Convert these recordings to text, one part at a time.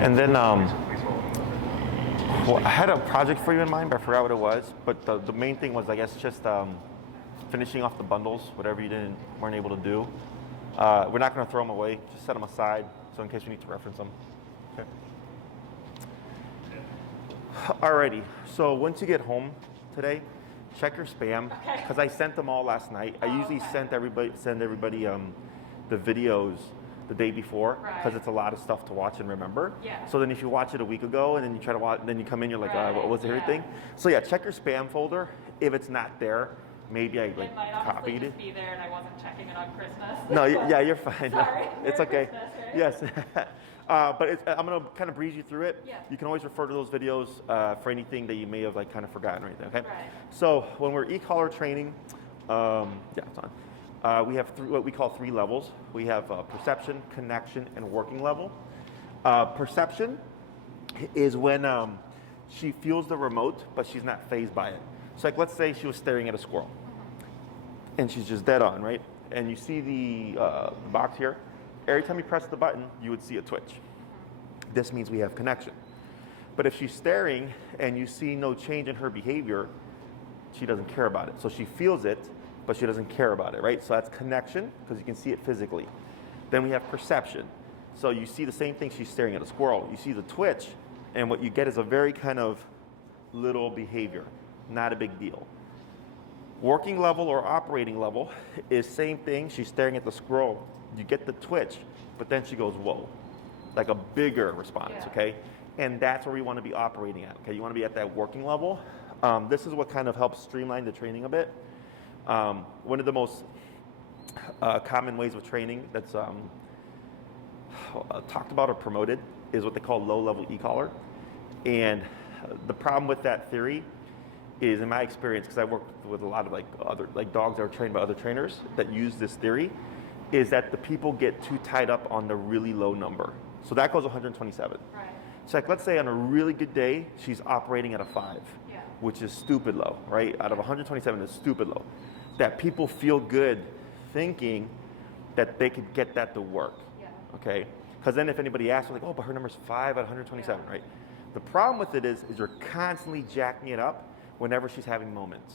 And then well, I had a project for you in mind, but I forgot what it was. But the main thing was, I guess, just finishing off the bundles, whatever you weren't able to do. We're not going to throw them away. Just set them aside, so in case we need to reference them. Okay. Alrighty. So once you get home today, check your spam because I sent them all last night. I usually send everybody the videos the day before because it's a lot of stuff to watch and remember. Yeah. So then if you watch it a week ago and then you try to watch, then you come in, you're like, what was everything? So yeah, check your spam folder. If it's not there, maybe I It might copied just it. be there and I wasn't checking it on Christmas. No, yeah, you're fine. Sorry. It's okay. Christmas, right? Yes. But I'm going to kind of breeze you through it. Yeah. You can always refer to those videos for anything that you may have kind of forgotten or anything, okay? Right. So when we're e-collar training, it's on. We have what we call 3 levels. We have perception, connection, and working level. Perception is when she feels the remote, but she's not fazed by it. So like, let's say she was staring at a squirrel, and she's just dead on, right? And you see the box here. Every time you press the button, you would see a twitch. This means we have connection. But if she's staring and you see no change in her behavior, she doesn't care about it. So she feels it, but she doesn't care about it, right? So that's connection, because you can see it physically. Then we have perception. So you see the same thing, she's staring at a squirrel. You see the twitch, and what you get is a very kind of little behavior, not a big deal. Working level or operating level is same thing, she's staring at the squirrel. You get the twitch, but then she goes, whoa, like a bigger response, okay? And that's where we want to be operating at, okay? You want to be at that working level. This is what kind of helps streamline the training a bit. One of the most common ways of training that's talked about or promoted is what they call low-level e-collar. And the problem with that theory is, in my experience, because I worked with a lot of other dogs that are trained by other trainers that use this theory, is that the people get too tied up on the really low number. So that goes 127. Right. So let's say on a really good day, she's operating at a 5, which is stupid low, right? Out of 127 is stupid low. That people feel good thinking that they could get that to work, okay? Because then if anybody asks, like, oh, but her number's 5 at 127, right? The problem with it is you're constantly jacking it up whenever she's having moments,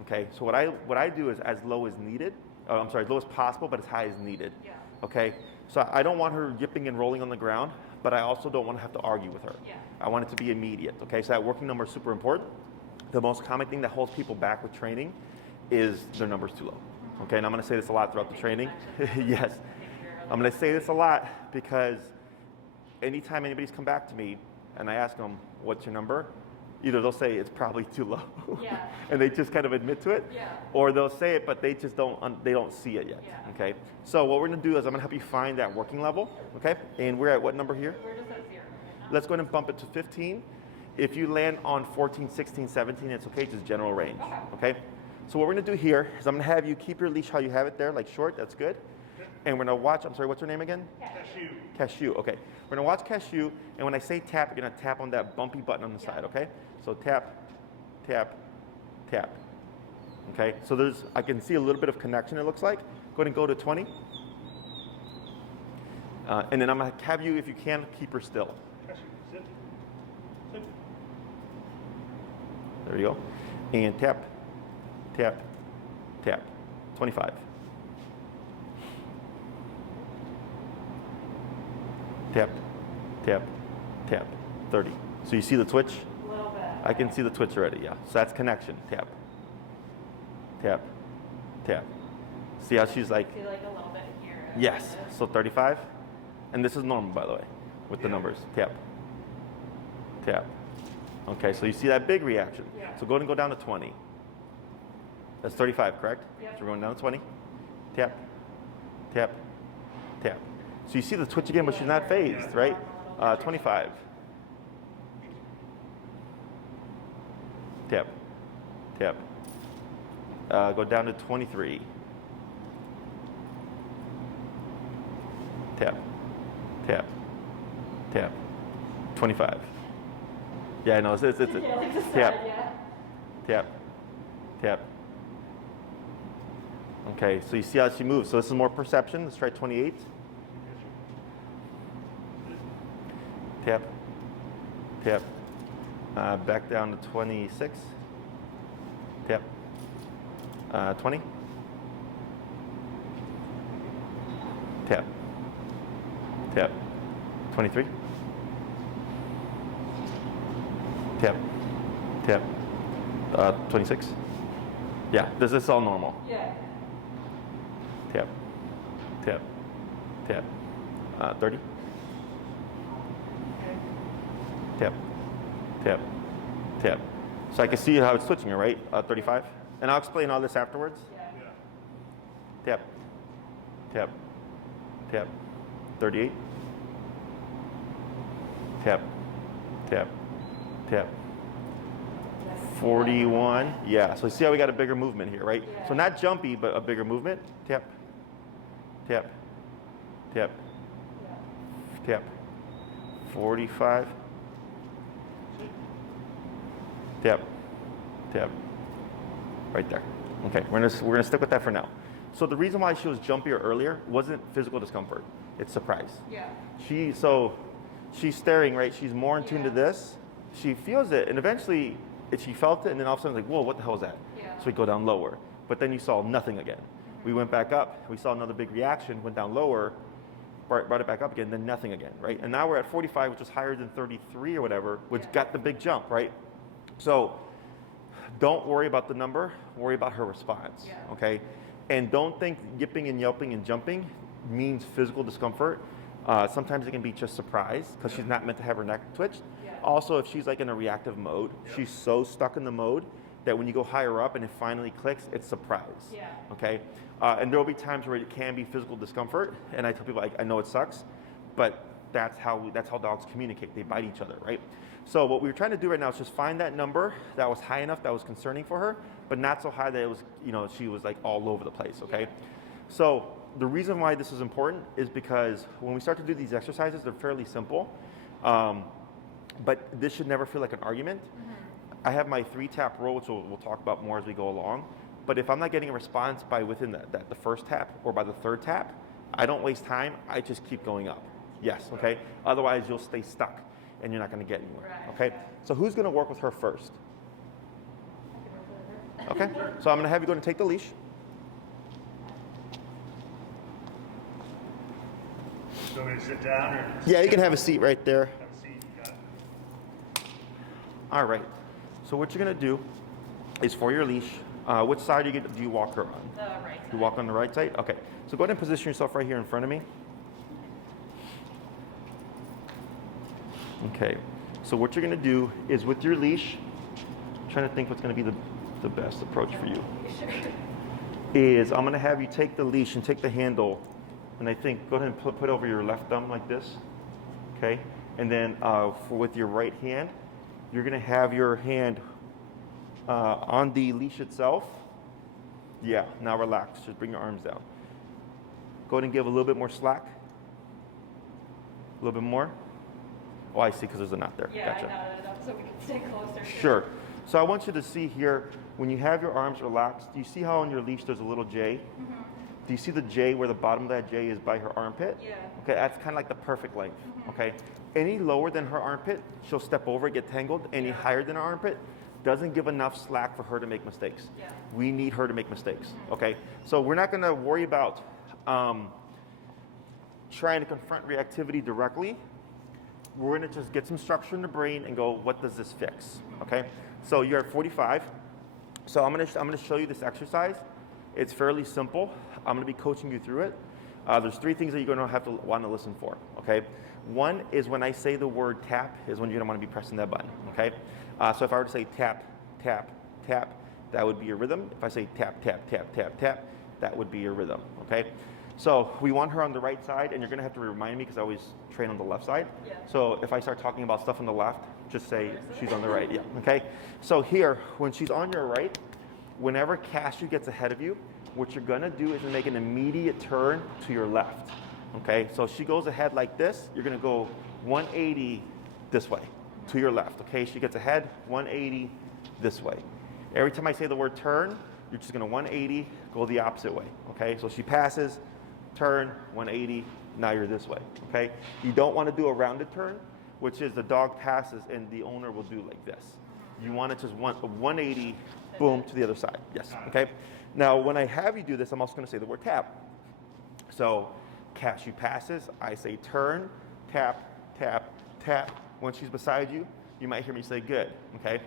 okay? So what I do is as low as needed, as low as possible, but as high as needed, okay? So I don't want her yipping and rolling on the ground, but I also don't want to have to argue with her. I want it to be immediate, okay? So that working number is super important. The most common thing that holds people back with training is their number's too low, okay? And I'm going to say this a lot throughout the training. Yes, I'm going to say this a lot because anytime anybody's come back to me and I ask them, what's your number? Either they'll say it's probably too low, and they just kind of admit to it, or they'll say it, but they just don't see it yet, okay? So what we're gonna do is I'm gonna help you find that working level, okay? And we're at what number here? We're just at 0 right now. Let's go ahead and bump it to 15. If you land on 14, 16, 17, it's okay, just general range, okay? So what we're gonna do here is I'm gonna have you keep your leash how you have it there, like short, that's good. And we're gonna watch, I'm sorry, what's her name again? Cashew. Cashew, okay. We're gonna watch Cashew, and when I say tap, you're gonna tap on that bumpy button on the side, okay? So tap, tap, tap. Okay, so I can see a little bit of connection, it looks like. Go ahead and go to 20. And then I'm gonna have you, if you can, keep her still. Cashew, sit. Sit. There you go. And tap, tap, tap. 25. Tap, tap, tap. 30. So you see the twitch? A little bit. I can see the twitch already, yeah. So that's connection. Tap, tap, tap. See how she's like? See like a little bit here. Yes. So 35. And this is normal, by the way, with the numbers. Tap, tap. Okay, so you see that big reaction. So go ahead and go down to 20. That's 35, correct? Yep. So we're going down to 20. Tap, tap, tap. So you see the twitch again, but she's not phased, right? 25. Tap, tap. Go down to 23. Tap, tap, tap. 25. Yeah, I know. It's Yeah, like the tap, side, yeah. tap, tap. Okay, so you see how she moves. So this is more perception. Let's try 28. tap, tap. Back down to 26. Tap. 20. Tap. Tap. 23. Tap. Tap. 26. Yeah, this is all normal. Yeah. Tap. Tap. Tap. 30. Tap. Tap. Tap. So I can see how it's switching, right? 35. And I'll explain all this afterwards. Yeah. Tap. Tap. Tap. 38. Tap. Tap. Tap. 41. Yeah. So see how we got a bigger movement here, right? Yeah. So not jumpy, but a bigger movement. Tap. Tap. Tap. Tap. 45. Tap. Tap. Right there. Okay. We're gonna stick with that for now. So the reason why she was jumpier earlier wasn't physical discomfort. It's surprise. Yeah. She's staring, right? She's more in tune to Yeah. this. She feels it, and eventually she felt it, and then all of a sudden, like, whoa, what the hell is that? Yeah. So we go down lower. But then you saw nothing again. We went back up. We saw another big reaction, went down lower, brought it back up again, then nothing again, right? And now we're at 45, which is higher than 33 or whatever, which got the big jump, right? So don't worry about the number. Worry about her response, Yeah. okay? And don't think yipping and yelping and jumping means physical discomfort. Sometimes it can be just surprise because she's not meant to have her neck twitched. Yeah. Also, if she's like in a reactive mode, she's so stuck in the mode that when you go higher up and it finally clicks, it's surprise. Yeah. Okay? And there will be times where it can be physical discomfort, and I tell people, I know it sucks, but that's how dogs communicate. They bite each other, right? So what we were trying to do right now is just find that number that was high enough that was concerning for her, but not so high that it was, she was like all over the place, okay? So the reason why this is important is because when we start to do these exercises, they're fairly simple, but this should never feel like an argument. I have my 3-tap rule, which we'll talk about more as we go along. But if I'm not getting a response by within the first tap or by the 3rd tap, I don't waste time. I just keep going up. Yes, okay? Otherwise, you'll stay stuck and you're not going to get anywhere. Right. Okay? So who's going to work with her first? Okay? So I'm going to have you go and take the leash. So we sit down or Yeah, you can have a seat right there. have a seat? Got it. All right. So what you're going to do is for your leash, which side do you walk her on? The right side. You walk on the right side? Okay. So go ahead and position yourself right here in front of me. Okay. So what you're going to do is with your leash, I'm trying to think what's going to be the best approach for you, is I'm going to have you take the leash and take the handle, and I think go ahead and put over your left thumb like this. Okay. And then with your right hand, you're going to have your hand on the leash itself. Yeah, now relax. Just bring your arms down. Go ahead and give a little bit more slack. A little bit more. Oh, I see, because there's a knot there. Yeah, Gotcha. I knotted it up so we can stay closer. Sure. So I want you to see here, when you have your arms relaxed, do you see how on your leash there's a little J? Mm-hmm. Do you see the J where the bottom of that J is by her armpit? Yeah. Okay, that's kind of like the perfect length. Okay. Any lower than her armpit, she'll step over, get tangled. Any higher than her armpit, doesn't give enough slack for her to make mistakes. Yeah. We need her to make mistakes. Okay. So we're not going to worry about trying to confront reactivity directly. We're going to just get some structure in the brain and go, what does this fix? Okay. So you're at 45. So I'm going to show you this exercise. It's fairly simple. I'm going to be coaching you through it. There's 3 things that you're going to have to want to listen for. Okay. One is when I say the word tap is when you're going to want to be pressing that button. Okay. So if I were to say tap, tap, tap, that would be your rhythm. If I say tap, tap, tap, tap, tap, that would be your rhythm. Okay. So we want her on the right side, and you're going to have to remind me because I always train on the left side. Yeah. So if I start talking about stuff on the left, just say she's on the right. Yeah. Okay. So here, when she's on your right, whenever Cashew gets ahead of you, what you're going to do is make an immediate turn to your left. Okay. So she goes ahead like this. You're going to go 180 this way to your left. Okay. She gets ahead 180 this way. Every time I say the word turn, you're just going to 180, go the opposite way. Okay. So she passes, turn 180. Now you're this way. Okay. You don't want to do a rounded turn. which is the dog passes and the owner will do like this. You want it just a 180, boom, to the other side. Yes, okay? Now, when I have you do this, I'm also gonna say the word tap. So, Cashew passes, I say turn, tap, tap, tap. When she's beside you, you might hear me say good, okay?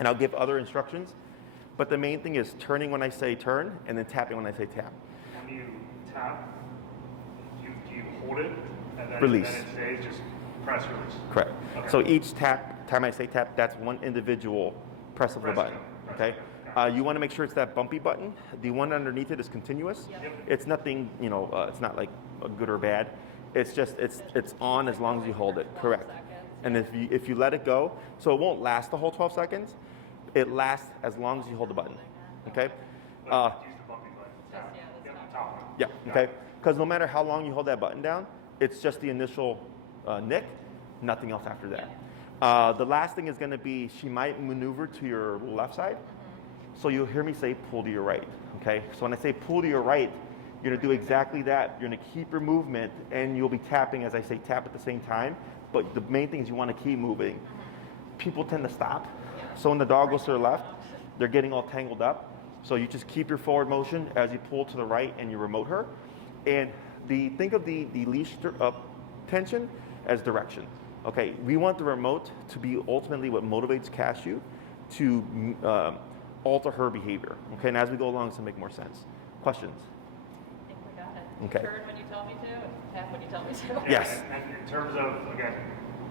And I'll give other instructions, but the main thing is turning when I say turn and then tapping when I say tap. When you tap, do you hold it and then, Release. then it stays, just press release? Correct. Okay. So each time I say tap, that's one individual press of the Press button, it. okay? You want to make sure it's that bumpy button. The one underneath it is continuous. Yep. It's nothing, it's not like a good or bad. It's just, it's on as long as you hold it, correct. And if you let it go, so it won't last the whole 12 seconds, it lasts as long as you hold the button, okay? But use the bumpy button. Tap. Yep, top one. Yeah, okay? Because no matter how long you hold that button down, it's just the initial nick, nothing else after that. The last thing is going to be she might maneuver to your left side, so you'll hear me say pull to your right, okay? So when I say pull to your right, you're going to do exactly that. You're going to keep your movement, and you'll be tapping as I say tap at the same time, but the main thing is you want to keep moving. People tend to stop, so when the dog goes to the left, they're getting all tangled up. So you just keep your forward motion as you pull to the right and you remote her. And think of the leash tension as direction. Okay, we want the remote to be ultimately what motivates Cashew to alter her behavior. Okay, and as we go along, it's gonna make more sense. Questions? I think we got it. Okay. Turn when you tell me to, and tap when you tell me to. Yes. And in terms of, again,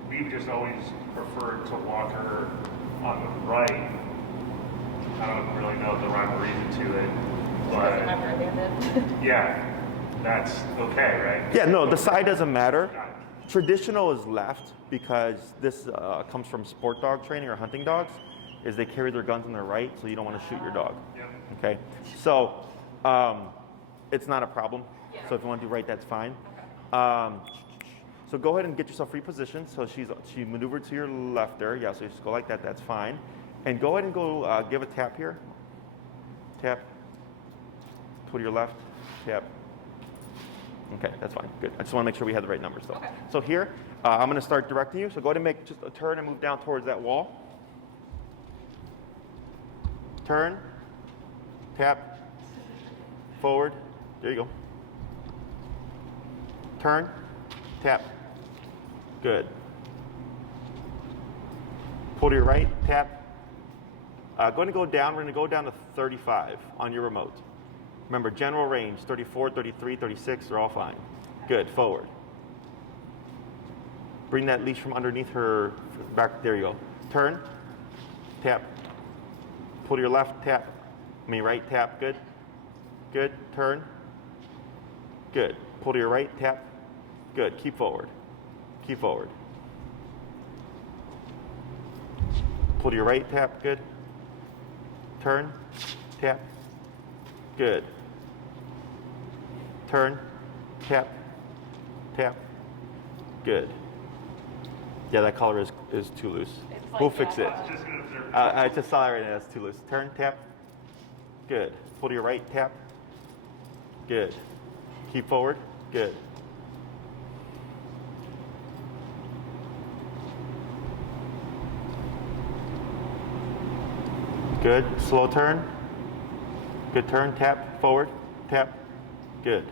we've just always preferred to walk her on the right. I don't really know the rhyme or reason to it, Doesn't but have her hand in. yeah, that's okay, right? Yeah, no, the side doesn't matter. Traditional is left because this comes from sport dog training or hunting dogs, is they carry their guns on their right, so you don't want to shoot your dog. Yep. Okay, so it's not a problem. So if you want to do right, that's fine. So go ahead and get yourself repositioned. So she maneuvered to your left there. Yeah, so you just go like that. That's fine. And go ahead and go give a tap here. Tap. To your left. Tap. Okay, that's fine. Good. I just want to make sure we have the right numbers though. Okay. So here, I'm going to start directing you. So go ahead and make just a turn and move down towards that wall. Turn. Tap. Forward. There you go. Turn. Tap. Good. Pull to your right. Tap. Going to go down. We're going to go down to 35 on your remote. Remember, general range, 34, 33, 36, they're all fine. Good, forward. Bring that leash from underneath her back, there you go. Turn, tap. Pull to your left, tap. Right, tap, good. Good, turn. Good, pull to your right, tap. Good, keep forward. Keep forward. Pull to your right, tap, good. Turn, tap. Good. Turn, tap, tap. Good. Yeah, that collar is too loose. It's like We'll fix it. that. Just gonna observe. I just saw it right now. It's too loose. Turn, tap. Good. Pull to your right, tap. Good. Keep forward. Good. Good. Slow turn. Good turn. Tap. Forward. Tap. Good.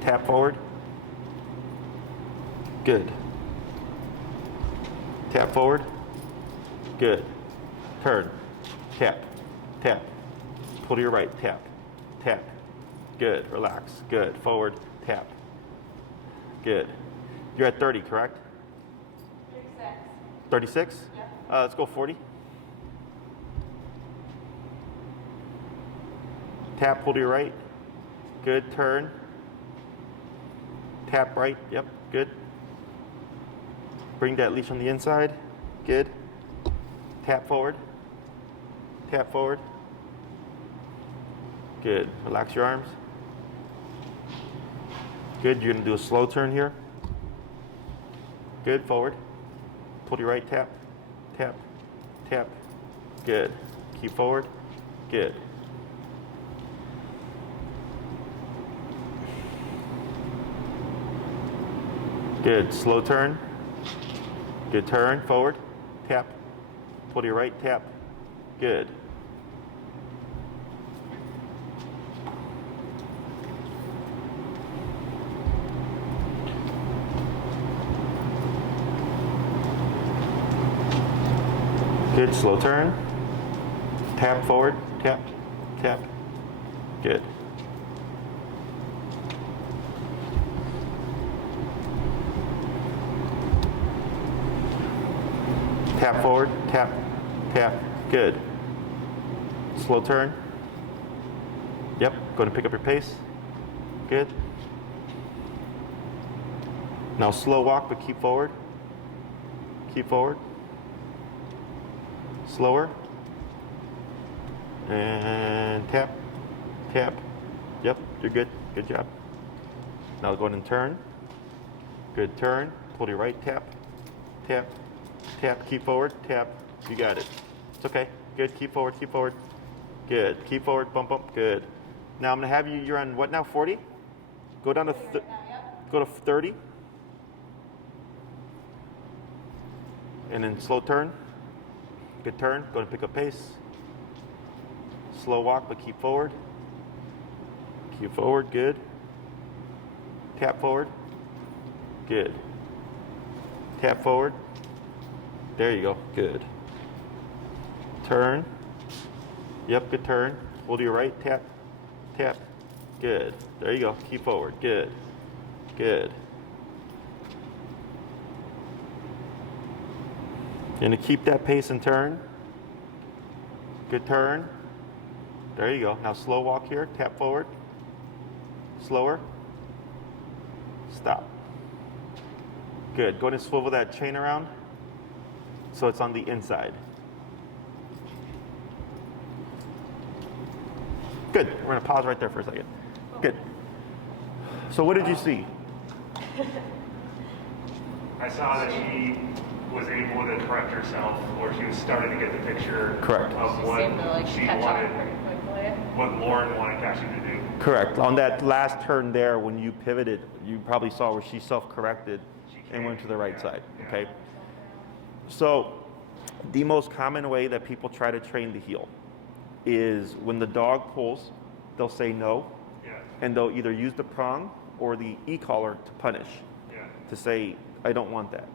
Tap forward. Good. Tap forward. Good. Turn. Tap. Tap. Pull to your right. Tap. Tap. Good. Relax. Good. Forward. Tap. Good. You're at 30, correct? 36? Yep. Let's go 40. Tap, pull to your right. Good, turn. Tap right, yep, good. Bring that leash on the inside. Good. Tap forward. Tap forward. Good. Relax your arms. Good. You're going to do a slow turn here. Good. Forward. Pull to your right. Tap. Tap. Tap. Good. Keep forward. Good. Good. Slow turn. Good turn. Forward. Tap. Pull to your right. Tap. Good. Good. Slow turn. Tap forward. Tap. Tap. Good. Tap forward, tap, tap, good. Slow turn. Yep, go to pick up your pace. Good. Now slow walk, but keep forward. Keep forward. Slower. And tap, tap. Yep, you're good. Good job. Now go ahead and turn. Good turn. Pull to your right, tap, tap. Tap, keep forward, tap, you got it. It's okay, good, keep forward, good. Keep forward, bump up, good. Now I'm gonna have you, you're on what now, 40? Go down to, go to 30. And then slow turn. Good turn, go to pick up pace. Slow walk, but keep forward. Keep forward, good. Tap forward, good. Tap forward. There you go, good. Turn. Yep, good turn. Pull to your right, tap, tap. Good. There you go, keep forward, good. Good. You're gonna keep that pace and turn. Good turn. There you go. Now slow walk here, tap forward. Slower. Stop. Good, go ahead and swivel that chain around. So it's on the inside. Good. We're going to pause right there for a second. Good. So what did you see? I saw that she was able to correct herself, or she was starting to get the picture Correct. of She what seemed to like she catch wanted, on pretty quickly. what Lauren wanted Cashew to do. Correct. On that last turn there, when you pivoted, you probably saw where she self-corrected and went to the right side. Okay. So the most common way that people try to train the heel is when the dog pulls, they'll say no, and they'll either use the prong or the e-collar to punish, to say, I don't want that.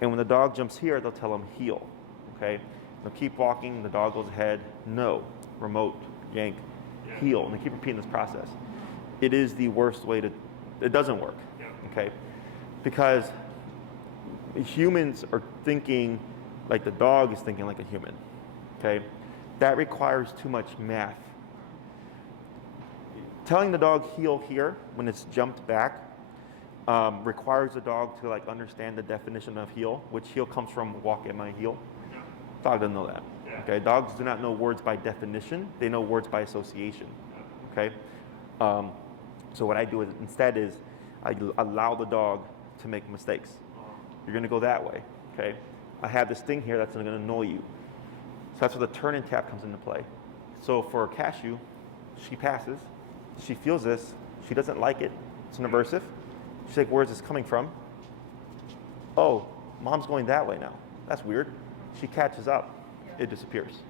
And when the dog jumps here, they'll tell them heel, okay? They'll keep walking, the dog goes ahead, no, remote, yank, heel, and they keep repeating this process. It is the worst way to, it doesn't work, okay? Because humans are thinking like the dog is thinking like a human, okay? That requires too much math. Telling the dog heel here when it's jumped back requires the dog to like understand the definition of heel, which heel comes from walk at my heel. Dog doesn't know that. Okay, dogs do not know words by definition; they know words by association. Okay, so what I do is instead is I allow the dog to make mistakes. You're going to go that way. Okay, I have this thing here that's going to annoy you. So that's where the turn and tap comes into play. So for Cashew, she passes. She feels this. She doesn't like it. It's an aversive. She's like, where's this coming from? Oh, mom's going that way now. That's weird. She catches up. It disappears.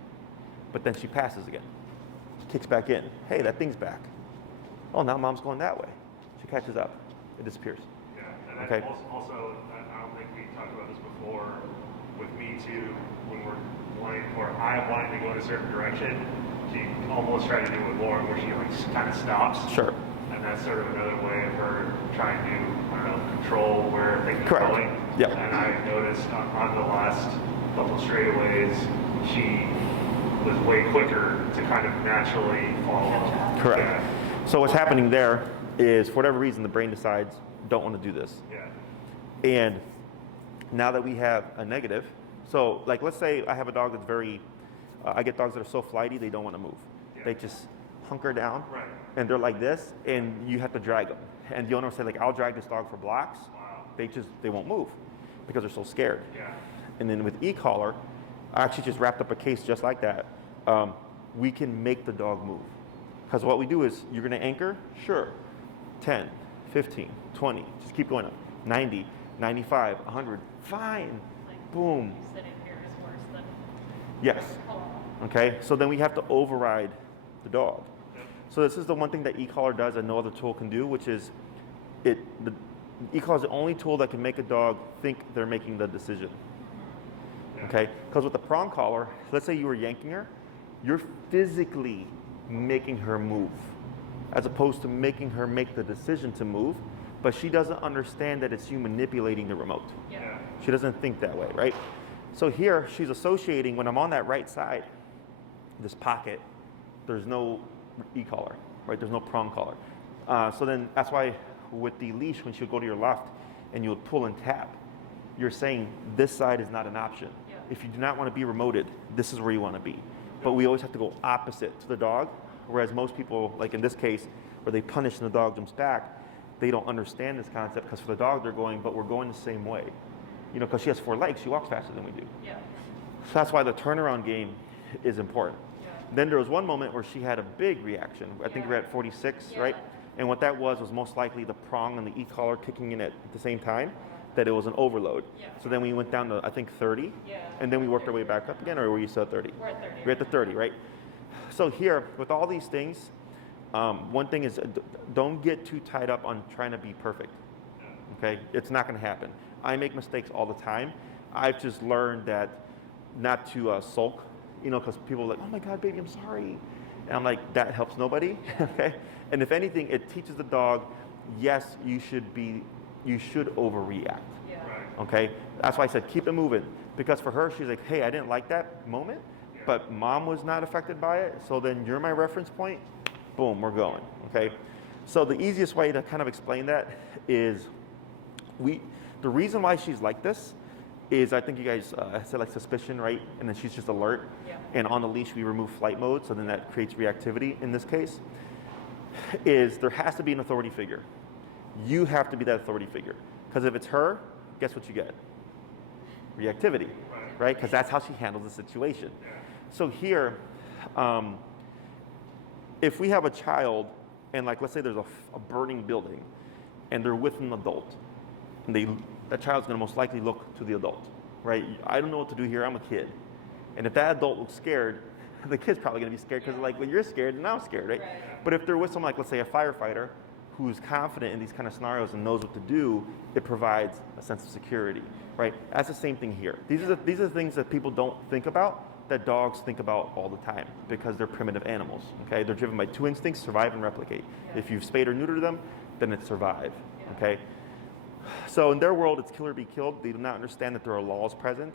But then she passes again. Kicks back in. Hey, that thing's back. Oh, now mom's going that way. She catches up. It disappears. Yeah, and then Okay. also, I don't think we talked about this before, with me too, when we're wanting, or I'm wanting to go in a certain direction, she almost tried to do it with Lauren, where she like kind of stops. Sure. And that's sort of another way of her trying to, I don't know, control where things are Correct. going. Yep. And I noticed on the last couple straightaways, she was way quicker to kind of naturally follow. Correct. Yeah. So what's happening there is, for whatever reason, the brain decides, don't want to do this. Yeah. And now that we have a negative, so like let's say I have a dog that's very, I get dogs that are so flighty, they don't want to move. Yeah. They just hunker down. Right. And they're like this, and you have to drag them. And the owner will say, like, I'll drag this dog for blocks. Wow. They won't move because they're so scared. Yeah. And then with e-collar, I actually just wrapped up a case just like that. We can make the dog move. Because what we do is, you're gonna anchor? Sure. 10, 15, 20, just keep going up. 90. 95, 100, fine, Like, boom. sitting here is worse than. Yes. Hello. Okay, so then we have to override the dog. So this is the one thing that e-collar does that no other tool can do, which is the e-collar is the only tool that can make a dog think they're making the decision. Okay, because with the prong collar, let's say you were yanking her, you're physically making her move, as opposed to making her make the decision to move, but she doesn't understand that it's you manipulating the remote. Yeah. She doesn't think that way, right? So here, she's associating, when I'm on that right side, this pocket, there's no e-collar, right? There's no prong collar. So then that's why with the leash, when she'll go to your left and you'll pull and tap, you're saying this side is not an option. Yeah. If you do not want to be remoted, this is where you want to be. But we always have to go opposite to the dog, whereas most people, like in this case, where they punish and the dog jumps back, they don't understand this concept because for the dog they're going, but we're going the same way. You know, because she has 4 legs, she walks faster than we do. Yeah. So that's why the turnaround game is important. Yeah. Then there was one moment where she had a big reaction. I think we're Yeah. at 46, Yeah. right? And what that was most likely the prong and the e-collar kicking in at the same time, that it was an overload. Yeah. So then we went down to, I think, 30, Yeah. and then we worked our way back up again, or were you still at 30? We're at 30. We're at the 30, right? So here, with all these things, one thing is don't get too tied up on trying to be perfect, okay? It's not gonna happen. I make mistakes all the time. I've just learned that not to sulk, you know, because people are like, oh my God, baby, I'm sorry. And I'm like, that helps nobody, okay? And if anything, it teaches the dog, yes, you should overreact, Yeah. okay? That's why I said keep it moving. Because for her, she's like, hey, I didn't like that moment, but mom was not affected by it, so then you're my reference point, boom, we're going, okay? So the easiest way to kind of explain that is the reason why she's like this is, I think you guys said like suspicion, right? And then she's just alert. Yeah. And on the leash, we remove flight mode, so then that creates reactivity in this case, is there has to be an authority figure. You have to be that authority figure. Because if it's her, guess what you get? Reactivity, right? Because that's how she handles the situation. So here, if we have a child, and like let's say there's a burning building, and they're with an adult, and that child's going to most likely look to the adult, right? I don't know what to do here. I'm a kid, and if that adult looks scared, the kid's probably going to be scared because like, well, you're scared, and I'm scared, right? But if they're with someone like, let's say, a firefighter who's confident in these kind of scenarios and knows what to do, it provides a sense of security, right? That's the same thing here. These are the things that people don't think about, that dogs think about all the time because they're primitive animals, okay? They're driven by 2 instincts, survive and replicate. If you've spayed or neutered them, then it's survive, okay? So in their world, it's kill or be killed. They do not understand that there are laws present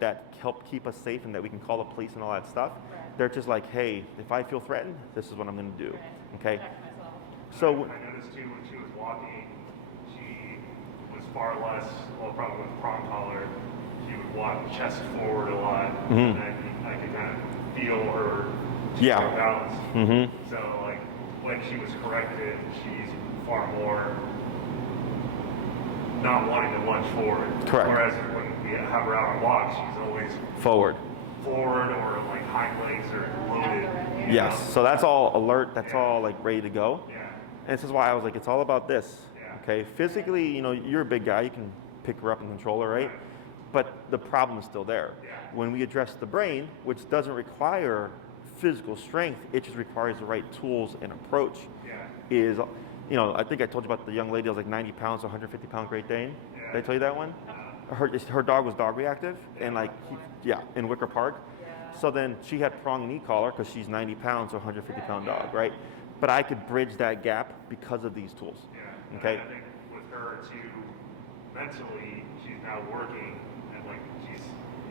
that help keep us safe and that we can call the police and all that stuff. They're just like, hey, if I feel threatened, this is what I'm going to do, okay? Protect myself. So I noticed too when she was walking, she was far less, well, probably with prong collar, she would walk chest forward a lot, and I could kind of feel her balance. So like when she was corrected, she's far more not wanting to lunge forward. Correct. Whereas when we have her out on walks, she's always forward. forward or like hind legs are loaded. you Yes, know? so that's all alert, that's all like ready to go. Yeah. And this is why I was like, it's all about this, Yeah. okay? Physically, you know, you're a big guy, you can pick her up and control her, right? But the problem is still there. Yeah. When we address the brain, which doesn't require physical strength, it just requires the right tools and approach, Yeah. is, you know, I think I told you about the young lady that was like 90 pounds, 150-pound Great Dane. Yeah. Did I tell you that one? Her dog was dog reactive, and like, in Wicker Park. So then she had prong and e-collar because she's 90 pounds, so 150-pound dog, right? But I could bridge that gap because of these tools. Yeah. Okay. And I think with her too, mentally, she's now working and like you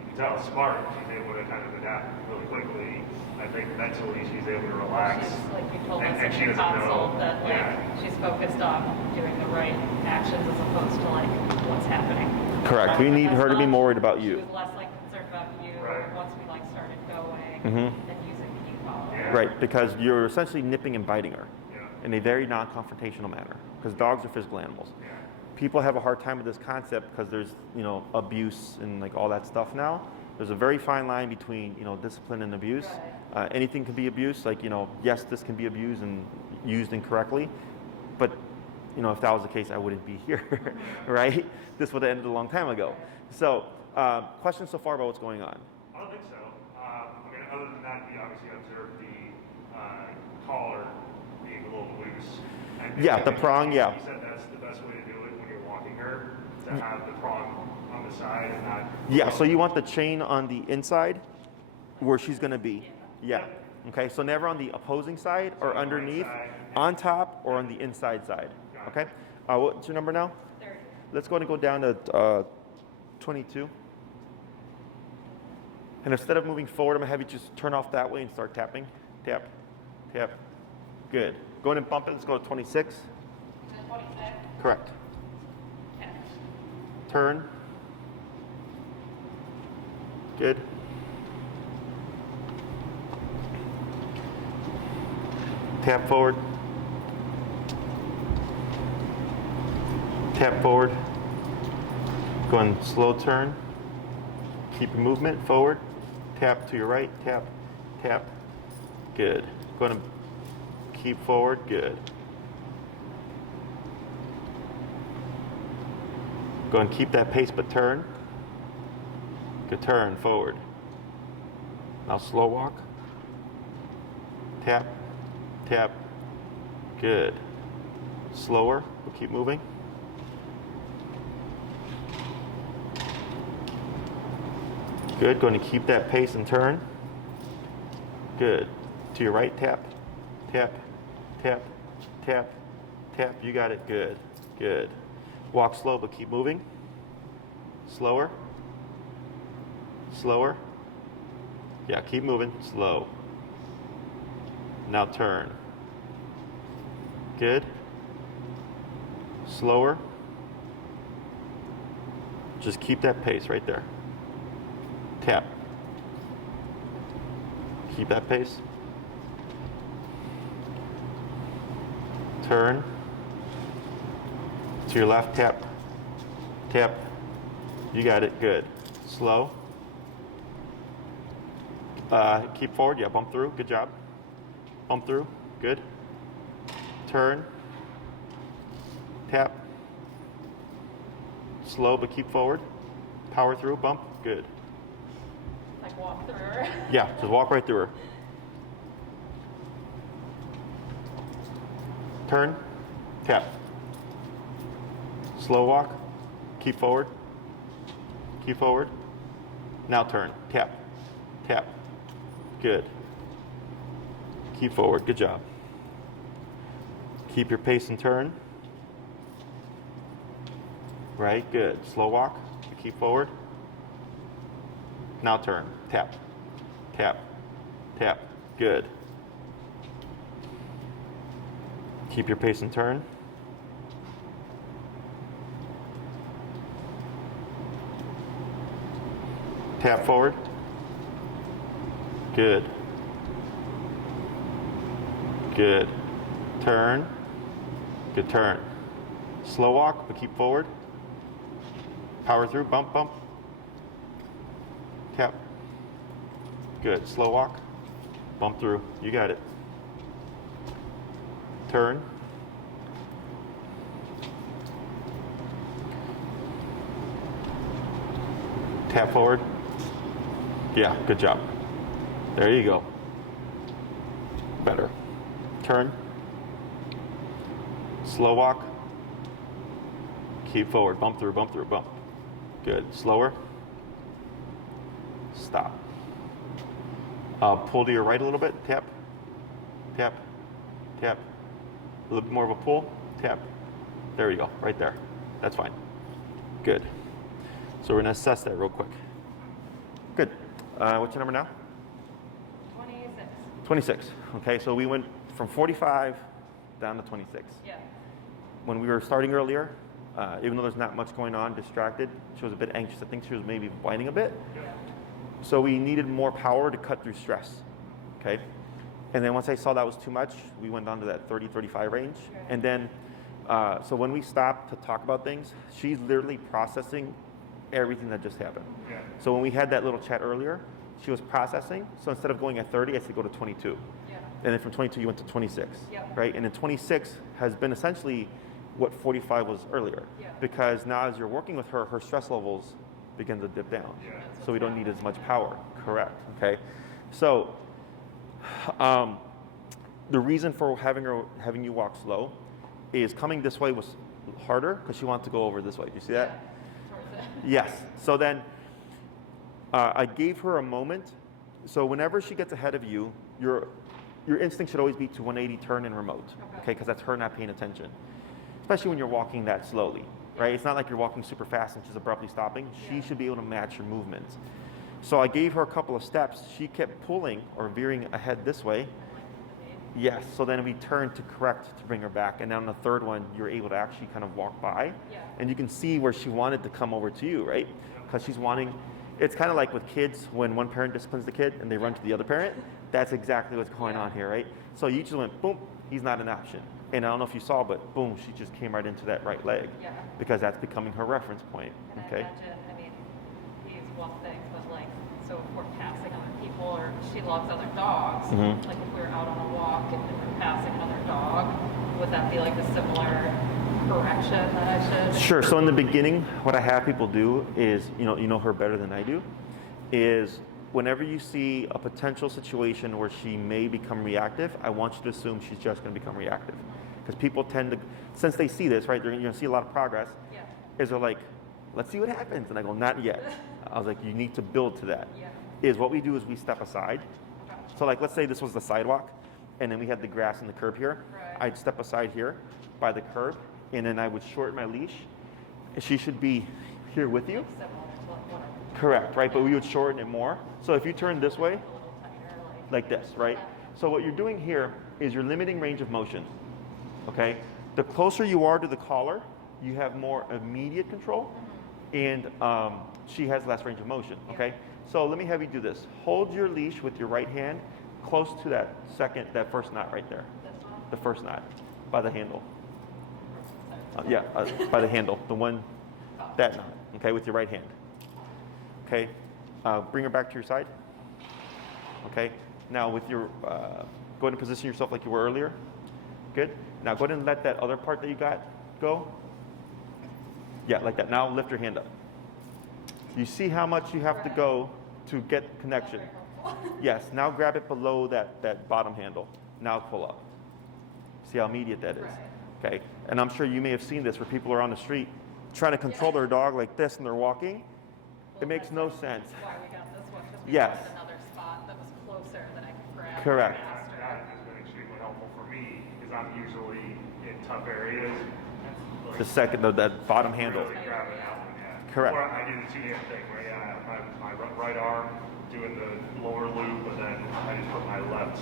can tell smart. She's able to kind of adapt really quickly. I think mentally she's able to relax. She's like you told And- us and in she the doesn't know. consult that like Yeah. she's focused on doing the right actions as opposed to like what's happening. Correct. We need her to be more worried about She you. was less like concerned about you Right. once we like started going Mhm. and using the e-collar. Yeah. Right, because you're essentially nipping and biting her Yeah. in a very non-confrontational manner, because dogs are physical animals. Yeah. People have a hard time with this concept because there's, you know, abuse and like all that stuff now. There's a very fine line between, you know, discipline and abuse. Anything can be abuse, like, you know, yes, this can be abused and used incorrectly, but if that was the case, I wouldn't be here, right? This would have ended a long time ago. So, questions so far about what's going on? I don't think so. I mean, other than that, we obviously observed the collar being a little loose. And Yeah, the prong, yeah. You said that's the best way to do it when you're walking her, to have the prong on the side and not... Yeah, so you want the chain on the inside where she's going to be. Yeah. Okay, so never on the opposing side or underneath, on top or on the inside side. Okay? What's your number now? 30. Let's go ahead and go down to 22. And instead of moving forward, I'm going to have you just turn off that way and start tapping. Tap, tap. Good. Go ahead and bump it. Let's go to 26. 26. Correct. 10. Turn. Good. Tap forward. Tap forward. Go and slow turn. Keep your movement forward. Tap to your right. Tap, tap. Good. Go and keep forward. Good. Go and keep that pace, but turn. Good turn forward. Now slow walk. Tap, tap. Good. Slower. We'll keep moving. Good. Going to keep that pace and turn. Good. To your right. Tap, tap, tap, tap, tap. You got it. Good. Good. Walk slow, but keep moving. Slower. Slower. Yeah, keep moving. Slow. Now turn. Good. Slower. Just keep that pace right there. Tap. Keep that pace. Turn. To your left, tap. Tap. You got it. Good. Slow. Keep forward. Yeah, bump through. Good job. Bump through. Good. Turn. Tap. Slow, but keep forward. Power through. Bump. Good. Like walk through her. Yeah, just walk right through her. Turn. Tap. Slow walk. Keep forward. Keep forward. Now turn. Tap. Tap. Good. Keep forward. Good job. Keep your pace and turn. Right. Good. Slow walk. Keep forward. Now turn. Tap. Tap. Tap. Good. Keep your pace and turn. Tap forward. Good. Good. Turn. Good turn. Slow walk, but keep forward. Power through. Bump, bump. Tap. Good. Slow walk. Bump through. You got it. Turn. Tap forward. Yeah, good job. There you go. Better. Turn. Slow walk. Keep forward. Bump through, bump through, bump. Good. Slower. Stop. Pull to your right a little bit. Tap. Tap. Tap. A little bit more of a pull. Tap. There you go. Right there. That's fine. Good. So we're going to assess that real quick. Good. What's your number now? 26. 26. Okay, so we went from 45 down to 26. Yeah. When we were starting earlier, even though there's not much going on, distracted, she was a bit anxious. I think she was maybe whining a bit. Yeah. So we needed more power to cut through stress. Okay? And then once I saw that was too much, we went down to that 30, 35 range. Sure. And then, so when we stopped to talk about things, she's literally processing everything that just happened. Yeah. So when we had that little chat earlier, she was processing. So instead of going at 30, I said go to 22. Yeah. And then from 22, you went to 26. Yep. Right? And then 26 has been essentially what 45 was earlier. Yeah. Because now as you're working with her, her stress levels begin to dip down. Yeah. So we don't need as much power. Correct. Okay. So the reason for having you walk slow is coming this way was harder because she wanted to go over this way. Do you see that? Yeah, towards it. Yes. So then I gave her a moment. So whenever she gets ahead of you, your instinct should always be to 180 turn and remote. Okay, because that's her not paying attention. Especially when you're walking that slowly, right? It's not like you're walking super fast and she's abruptly stopping. She should be able to match your movements. So I gave her a couple of steps. She kept pulling or veering ahead this way. Yes, so then we turned to correct to bring her back. And then on the third one, you're able to actually kind of walk by. Yeah. And you can see where she wanted to come over to you, right? Because she's wanting, it's kind of like with kids when one parent disciplines the kid and they run to the other parent. That's exactly what's going on here, right? So you just went, boom, he's not an option. And I don't know if you saw, but boom, she just came right into that right leg. Yeah. Because that's becoming her reference point, And okay? I imagine, I mean, he's one thing, but like, so if we're passing other people or she loves other dogs, Mhm. like if we were out on a walk and we're passing another dog, would that be like a similar correction that I should? Sure. So in the beginning, what I have people do is, you know her better than I do, is whenever you see a potential situation where she may become reactive, I want you to assume she's just going to become reactive. Because people tend to, since they see this, right, you're going to see a lot of progress, Yeah. is they're like, let's see what happens. And I go, not yet. I was like, you need to build to that. Yeah. Is what we do is we step aside. Okay. So like, let's say this was the sidewalk, and then we had the grass and the curb here. Right. I'd step aside here by the curb, and then I would shorten my leash. And she should be here with you. Like similar to what I'm Correct, right? But we would shorten it more. So if you turn this way, a little tighter, like this, right? So what you're doing here is you're limiting range of motion, okay? The closer you are to the collar, you have more immediate control, and she has less range of motion, okay? So let me have you do this. Hold your leash with your right hand close to that first knot right there. This one? The first knot, by the handle. By the handle, the one, that knot, okay, with your right hand. Okay, bring her back to your side. Okay, now with your, go ahead and position yourself like you were earlier. Good. Now go ahead and let that other part that you got go. Yeah, like that. Now lift your hand up. You see how much you have to go to get connection. Yes, now grab it below that bottom handle. Now pull up. See how immediate that is. Okay, and I'm sure you may have seen this where people are on the street trying to control their dog like this and they're walking. It makes no sense. Why we got this one, because we Yes. wanted another spot that was closer that I could grab. Correct. faster. That has been extremely helpful for me because I'm usually in tough areas. Like, The second, that bottom handle. Really grabbing that one, yeah. Correct. Or I do the two-hand thing where my right arm doing the lower loop, but then I just put my left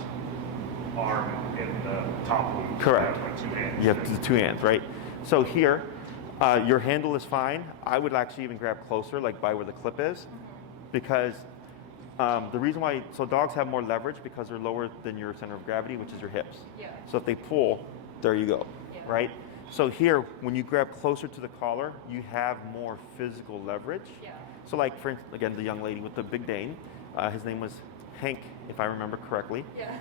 arm in the top loop. Correct. So that's my two hands. You have the two hands, right? So here, your handle is fine. I would actually even grab closer, like by where the clip is, because the reason why, so dogs have more leverage because they're lower than your center of gravity, which is your hips. Yeah. So if they pull, there you go, Yeah. right? So here, when you grab closer to the collar, you have more physical leverage. Yeah. So like, for instance, again, the young lady with the big Dane, his name was Hank, if I remember correctly. Yeah.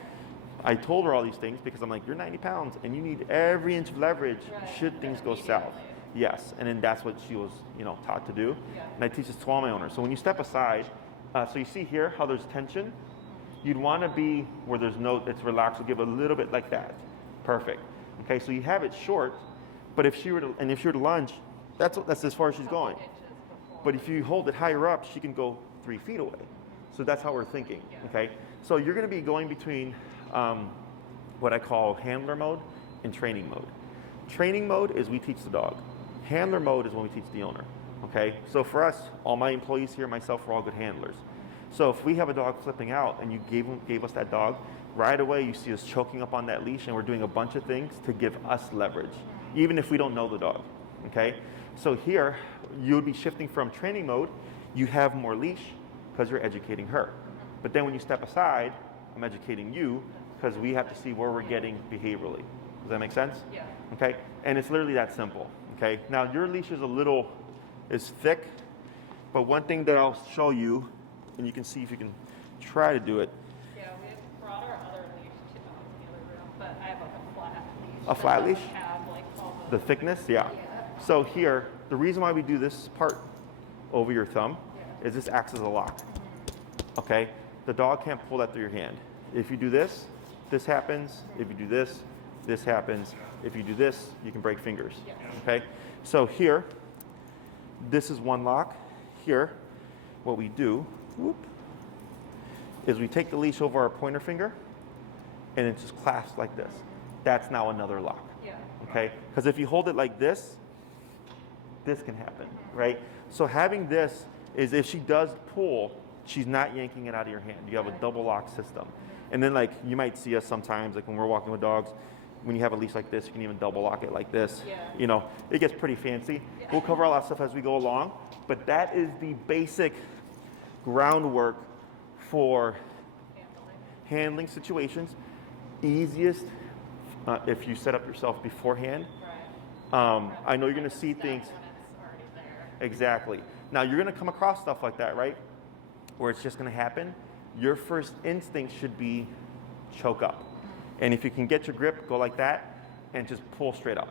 I told her all these things because I'm like, you're 90 pounds and you need every inch of leverage Right. should things go Immediately. south. Yes, and then that's what she was, taught to do. Yeah. And I teach this to all my owners. So when you step aside, so you see here how there's tension, you'd want to be where there's it's relaxed. So give a little bit like that. Perfect. Okay, so you have it short, but if she were to lunge, that's as far as she's going. Inches before. But if you hold it higher up, she can go 3 feet away. So that's how we're thinking, Yeah. okay? So you're gonna be going between what I call handler mode and training mode. Training mode is we teach the dog. Handler mode is when we teach the owner, okay? So for us, all my employees here, myself, we're all good handlers. So if we have a dog flipping out and you gave us that dog, right away you see us choking up on that leash and we're doing a bunch of things to give us leverage, even if we don't know the dog, okay? So here, you would be shifting from training mode, you have more leash because you're educating her. But then when you step aside, I'm educating you because we have to see where we're getting behaviorally. Does that make sense? Yeah. Okay, and it's literally that simple, okay? Now your leash is thick, but one thing that I'll show you, and you can see if you can try to do it. Yeah, we brought our other leash to the other room, but I have like a flat leash. A flat that leash? doesn't have like all The thickness, yeah. So here, the reason why we do this part over your thumb is this acts as a lock. Okay? The dog can't pull that through your hand. If you do this, this happens. If you do this, this happens. If you do this, you can break fingers. Okay? So here, this is one lock. Here, what we do, is we take the leash over our pointer finger and it just clasps like this. That's now another lock. Okay? Because if you hold it like this can happen, right? So having this is if she does pull, she's not yanking it out of your hand. You have a double lock system. And then like you might see us sometimes, like when we're walking with dogs, when you have a leash like this, you can even double lock it like this. You know, it gets pretty fancy. We'll cover a lot of stuff as we go along, but that is the basic groundwork for handling situations. Easiest if you set up yourself beforehand. I know you're going to see things. Exactly. Now you're going to come across stuff like that, right? Where it's just going to happen. Your first instinct should be choke up. And if you can get your grip, go like that and just pull straight up.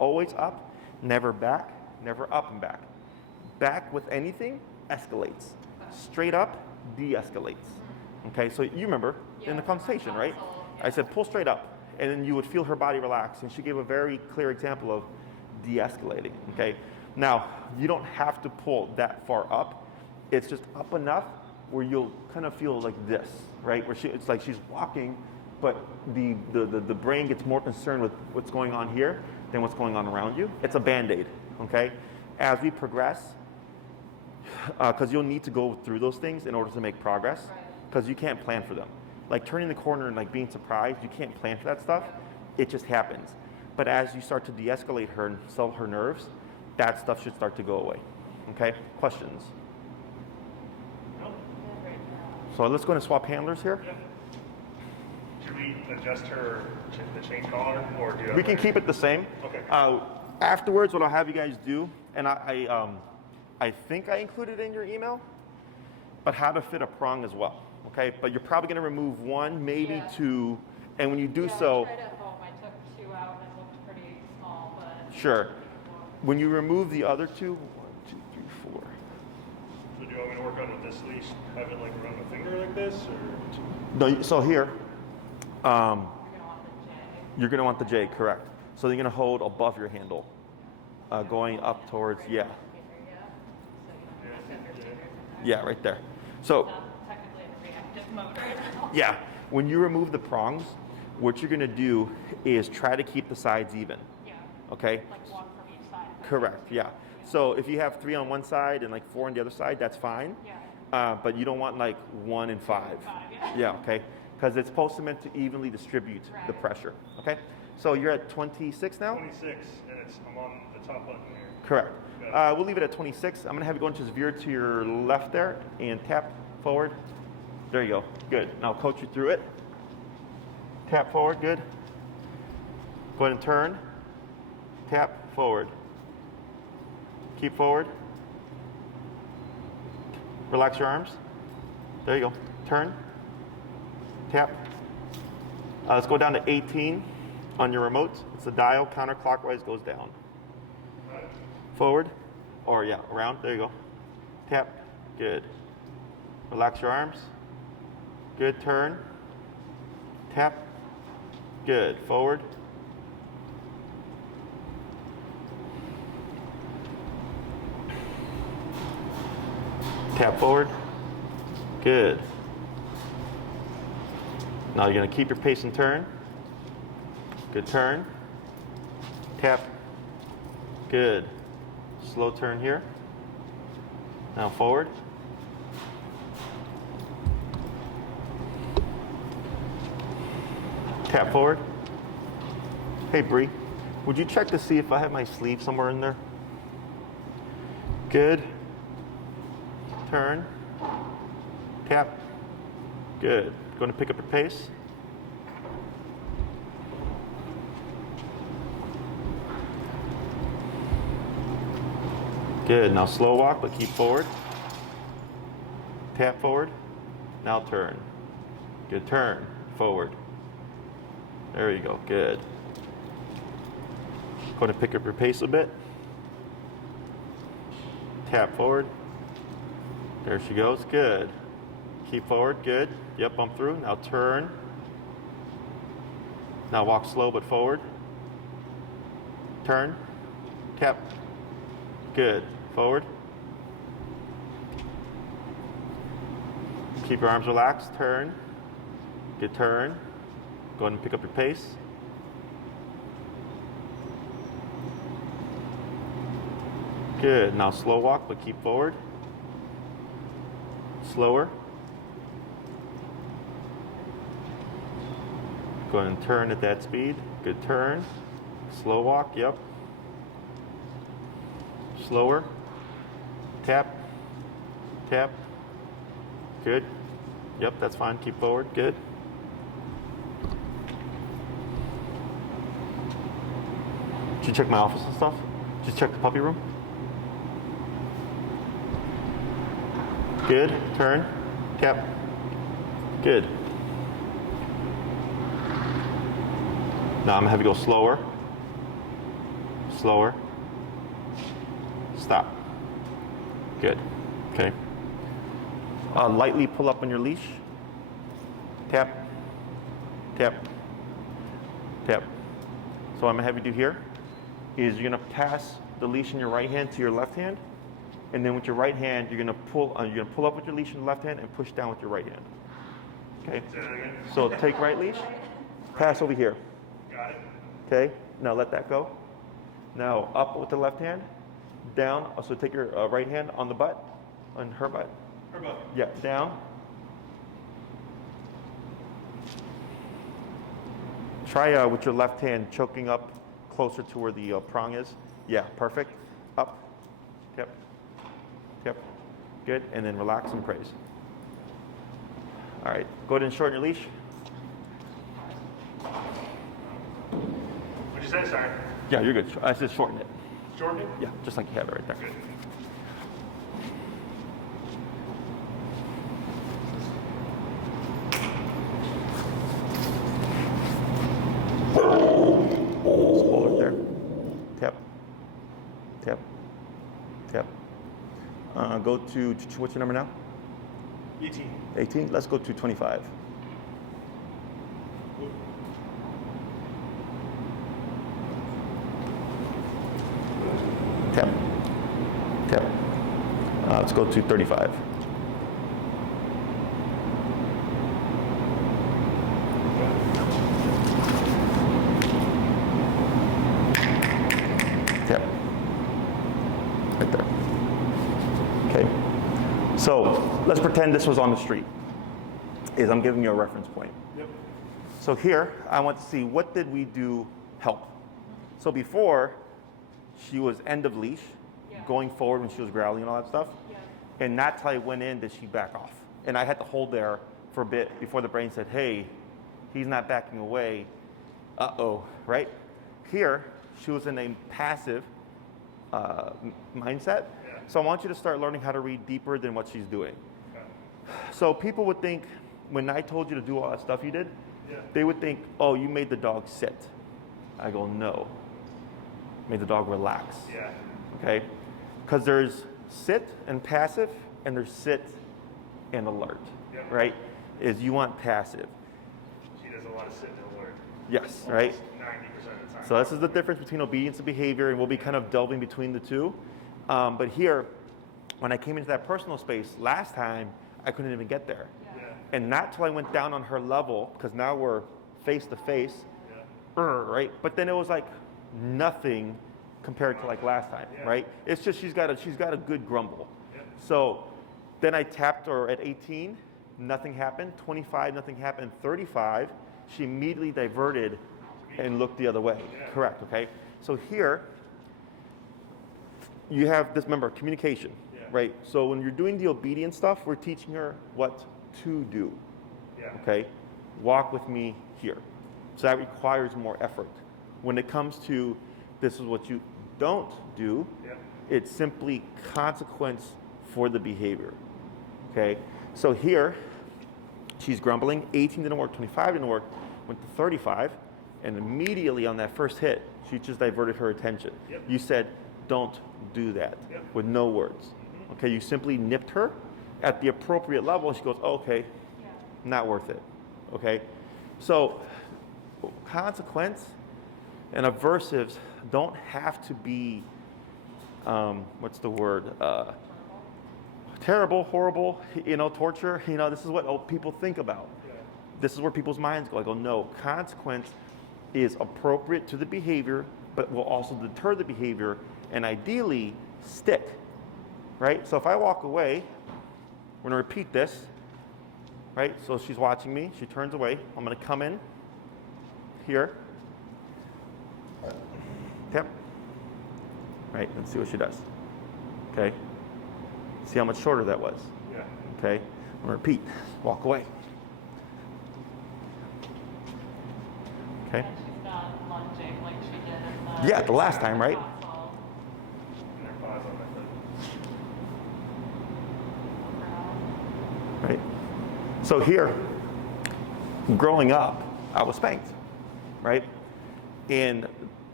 Always up, never back, never up and back. Back with anything escalates. Straight up de-escalates. Okay, so you remember in the conversation, right? I said pull straight up, and then you would feel her body relax. And she gave a very clear example of de-escalating, okay? Now, you don't have to pull that far up. It's just up enough where you'll kind of feel like this, right? Where it's like she's walking, but the brain gets more concerned with what's going on here than what's going on around you. It's a Band-Aid, okay? As we progress, because you'll need to go through those things in order to make progress, because you can't plan for them. Like turning the corner and like being surprised, you can't plan for that stuff. It just happens. But as you start to de-escalate her and settle her nerves, that stuff should start to go away. Okay? Questions? So let's go and swap handlers here. Should we adjust her the chain collar, or do you? We can keep it the same. Okay. Afterwards, what I'll have you guys do, and I think I included in your email, but how to fit a prong as well. Okay, but you're probably going to remove one, maybe two, and when you do so, I tried at home. I took 2 out and it looked pretty small, but sure. When you remove the other two, 1, 2, 3, 4. So do you want me to work on with this leash? Have it like around the finger like this, or? No, so here, you're gonna want the J. you're going to want the J, correct. So you're going to hold above your handle, going up towards, yeah, yeah, right there. So, Technically in reactive mode right now. yeah, when you remove the prongs, what you're going to do is try to keep the sides even. Okay? Like one from each side. Correct, yeah. So if you have 3 on one side and like 4 on the other side, that's fine. But you don't want like 1 and 5. Yeah, okay? Because it's supposed to meant to evenly distribute the pressure. Okay? So you're at 26 now? 26, and I'm on the top button here. Correct. We'll leave it at 26. I'm going to have you go into veer to your left there and tap forward. There you go. Good. Now I'll coach you through it. Tap forward. Good. Go ahead and turn. Tap forward. Keep forward. Relax your arms. There you go. Turn. Tap. Let's go down to 18 on your remote. It's the dial. Counterclockwise goes down. Forward. Or yeah, around. There you go. Tap. Good. Relax your arms. Good. Turn. Tap. Good. Forward. Tap forward. Good. Now you're going to keep your pace and turn. Good turn. Tap. Good. Slow turn here. Now forward. Tap forward. Hey Bree, would you check to see if I have my sleeve somewhere in there? Good. Turn. Tap. Good. Going to pick up your pace. Good. Now slow walk, but keep forward. Tap forward. Now turn. Good. Turn. Forward. There you go. Good. Go to pick up your pace a bit. Tap forward. There she goes, good. Keep forward, good. Yep, bump through. Now turn. Now walk slow but forward. Turn. Tap. Good. Forward. Keep your arms relaxed. Turn. Good turn. Go ahead and pick up your pace. Good. Now slow walk, but keep forward. Slower. Go ahead and turn at that speed. Good turn. Slow walk, yep. Slower. Tap. Tap. Good. Yep, that's fine. Keep forward. Good. Did you check my office and stuff? Did you check the puppy room? Good. Turn. Tap. Good. Now I'm gonna have you go slower. Slower. Stop. Good. Okay. Lightly pull up on your leash. Tap. Tap. Tap. So what I'm gonna have you do here is you're gonna pass the leash in your right hand to your left hand, and then with your right hand you're gonna pull up with your leash in the left hand and push down with your right hand. Okay. So take right leash, pass over here. Got it. Okay. Now let that go. Now up with the left hand, down. So take your right hand on the butt, on her butt. Her butt. Yeah. Down. Try with your left hand choking up closer to where the prong is. Yeah, perfect. Up. Yep. Yep. Good. And then relax and praise. All right. Go ahead and shorten your leash. What'd you say, sorry? Yeah, you're good. I said shorten it. Shorten it? Yeah, just like you have it right there. Good. Just hold it there. Tap. Tap. Tap. Go to, what's your number now? 18. 18? Let's go to 25. Tap. Tap. Let's go to 35. Tap. Right there. Okay. So let's pretend this was on the street. I'm giving you a reference point. Yep. So here, I want to see what did we do help. So before, she was end of leash, going forward when she was growling and all that stuff. Yeah. And not till I went in did she back off. And I had to hold there for a bit before the brain said, hey, he's not backing away. Uh-oh, right? Here, she was in a passive mindset. Yeah. So I want you to start learning how to read deeper than what she's doing. Okay. So people would think, when I told you to do all that stuff you did, they would think, oh, you made the dog sit. I go, no. Made the dog relax. Yeah. Okay? Because there's sit and passive, and there's sit and alert. Yep. Right? Is you want passive. She does a lot of sit and alert. Yes, right? 90% of the time. So this is the difference between obedience and behavior, and we'll be kind of delving between the two. But here, when I came into that personal space last time, I couldn't even get there. Yeah. And not till I went down on her level, because now we're face to face, right? But then it was like nothing compared to like last time, right? It's just she's got a good grumble. Yeah. So then I tapped her at 18, nothing happened. 25, nothing happened. 35, she immediately diverted and looked the other way. Yeah. Correct, okay? So here, you have this, remember, communication, right? So when you're doing the obedience stuff, we're teaching her what to do, okay? Walk with me here. So that requires more effort. When it comes to this is what you don't do, it's simply consequence for the behavior, okay? So here, she's grumbling, 18 didn't work, 25 didn't work, went to 35, and immediately on that first hit, She just diverted her attention. Yep. You said, don't do that, Yep. with no words. Okay, you simply nipped her at the appropriate level, and she goes, oh, okay, not worth it. Okay, so consequence and aversives don't have to be, what's the word? Terrible, horrible, torture. This is what people think about. This is where people's minds go. I go, no, consequence is appropriate to the behavior, but will also deter the behavior and ideally stick, right? So if I walk away, we're gonna repeat this, right? So she's watching me, she turns away. I'm gonna come in here, tap, right? Let's see what she does, okay? See how much shorter that was, Yeah. okay? I'm gonna repeat, walk away. Okay. And she's not lunging like she did in the Yeah, the last time, right? console. And her paws on my foot. Right? So here, growing up, I was spanked, right? And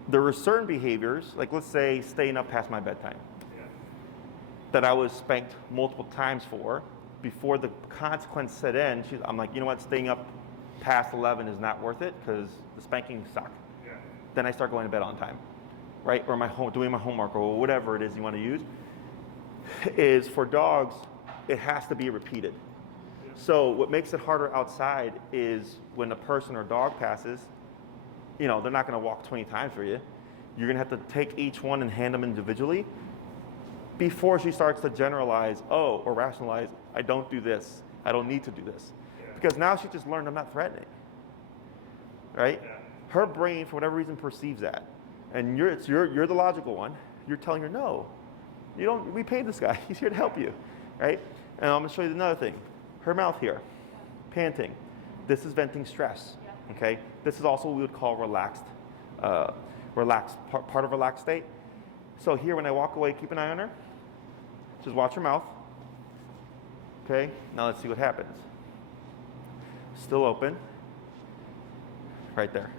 there were certain behaviors, like let's say staying up past my bedtime, Yeah. that I was spanked multiple times for. Before the consequence set in, I'm like, you know what, staying up past 11 is not worth it because the spankings suck. Yeah. Then I start going to bed on time, right? Or doing my homework or whatever it is you want to use. Is for dogs, it has to be repeated. So what makes it harder outside is when a person or dog passes, they're not going to walk 20 times for you. You're going to have to take each one and hand them individually before she starts to generalize, or rationalize, I don't do this. I don't need to do this. Because now she just learned I'm not threatening, right? Yeah. Her brain, for whatever reason, perceives that. And you're the logical one. You're telling her, no, we paid this guy. He's here to help you, right? And I'm going to show you another thing. Her mouth here, panting. This is venting stress, okay? This is also what we would call relaxed, part of relaxed state. So here, when I walk away, keep an eye on her. Just watch her mouth. Okay, now let's see what happens. Still open. Right there.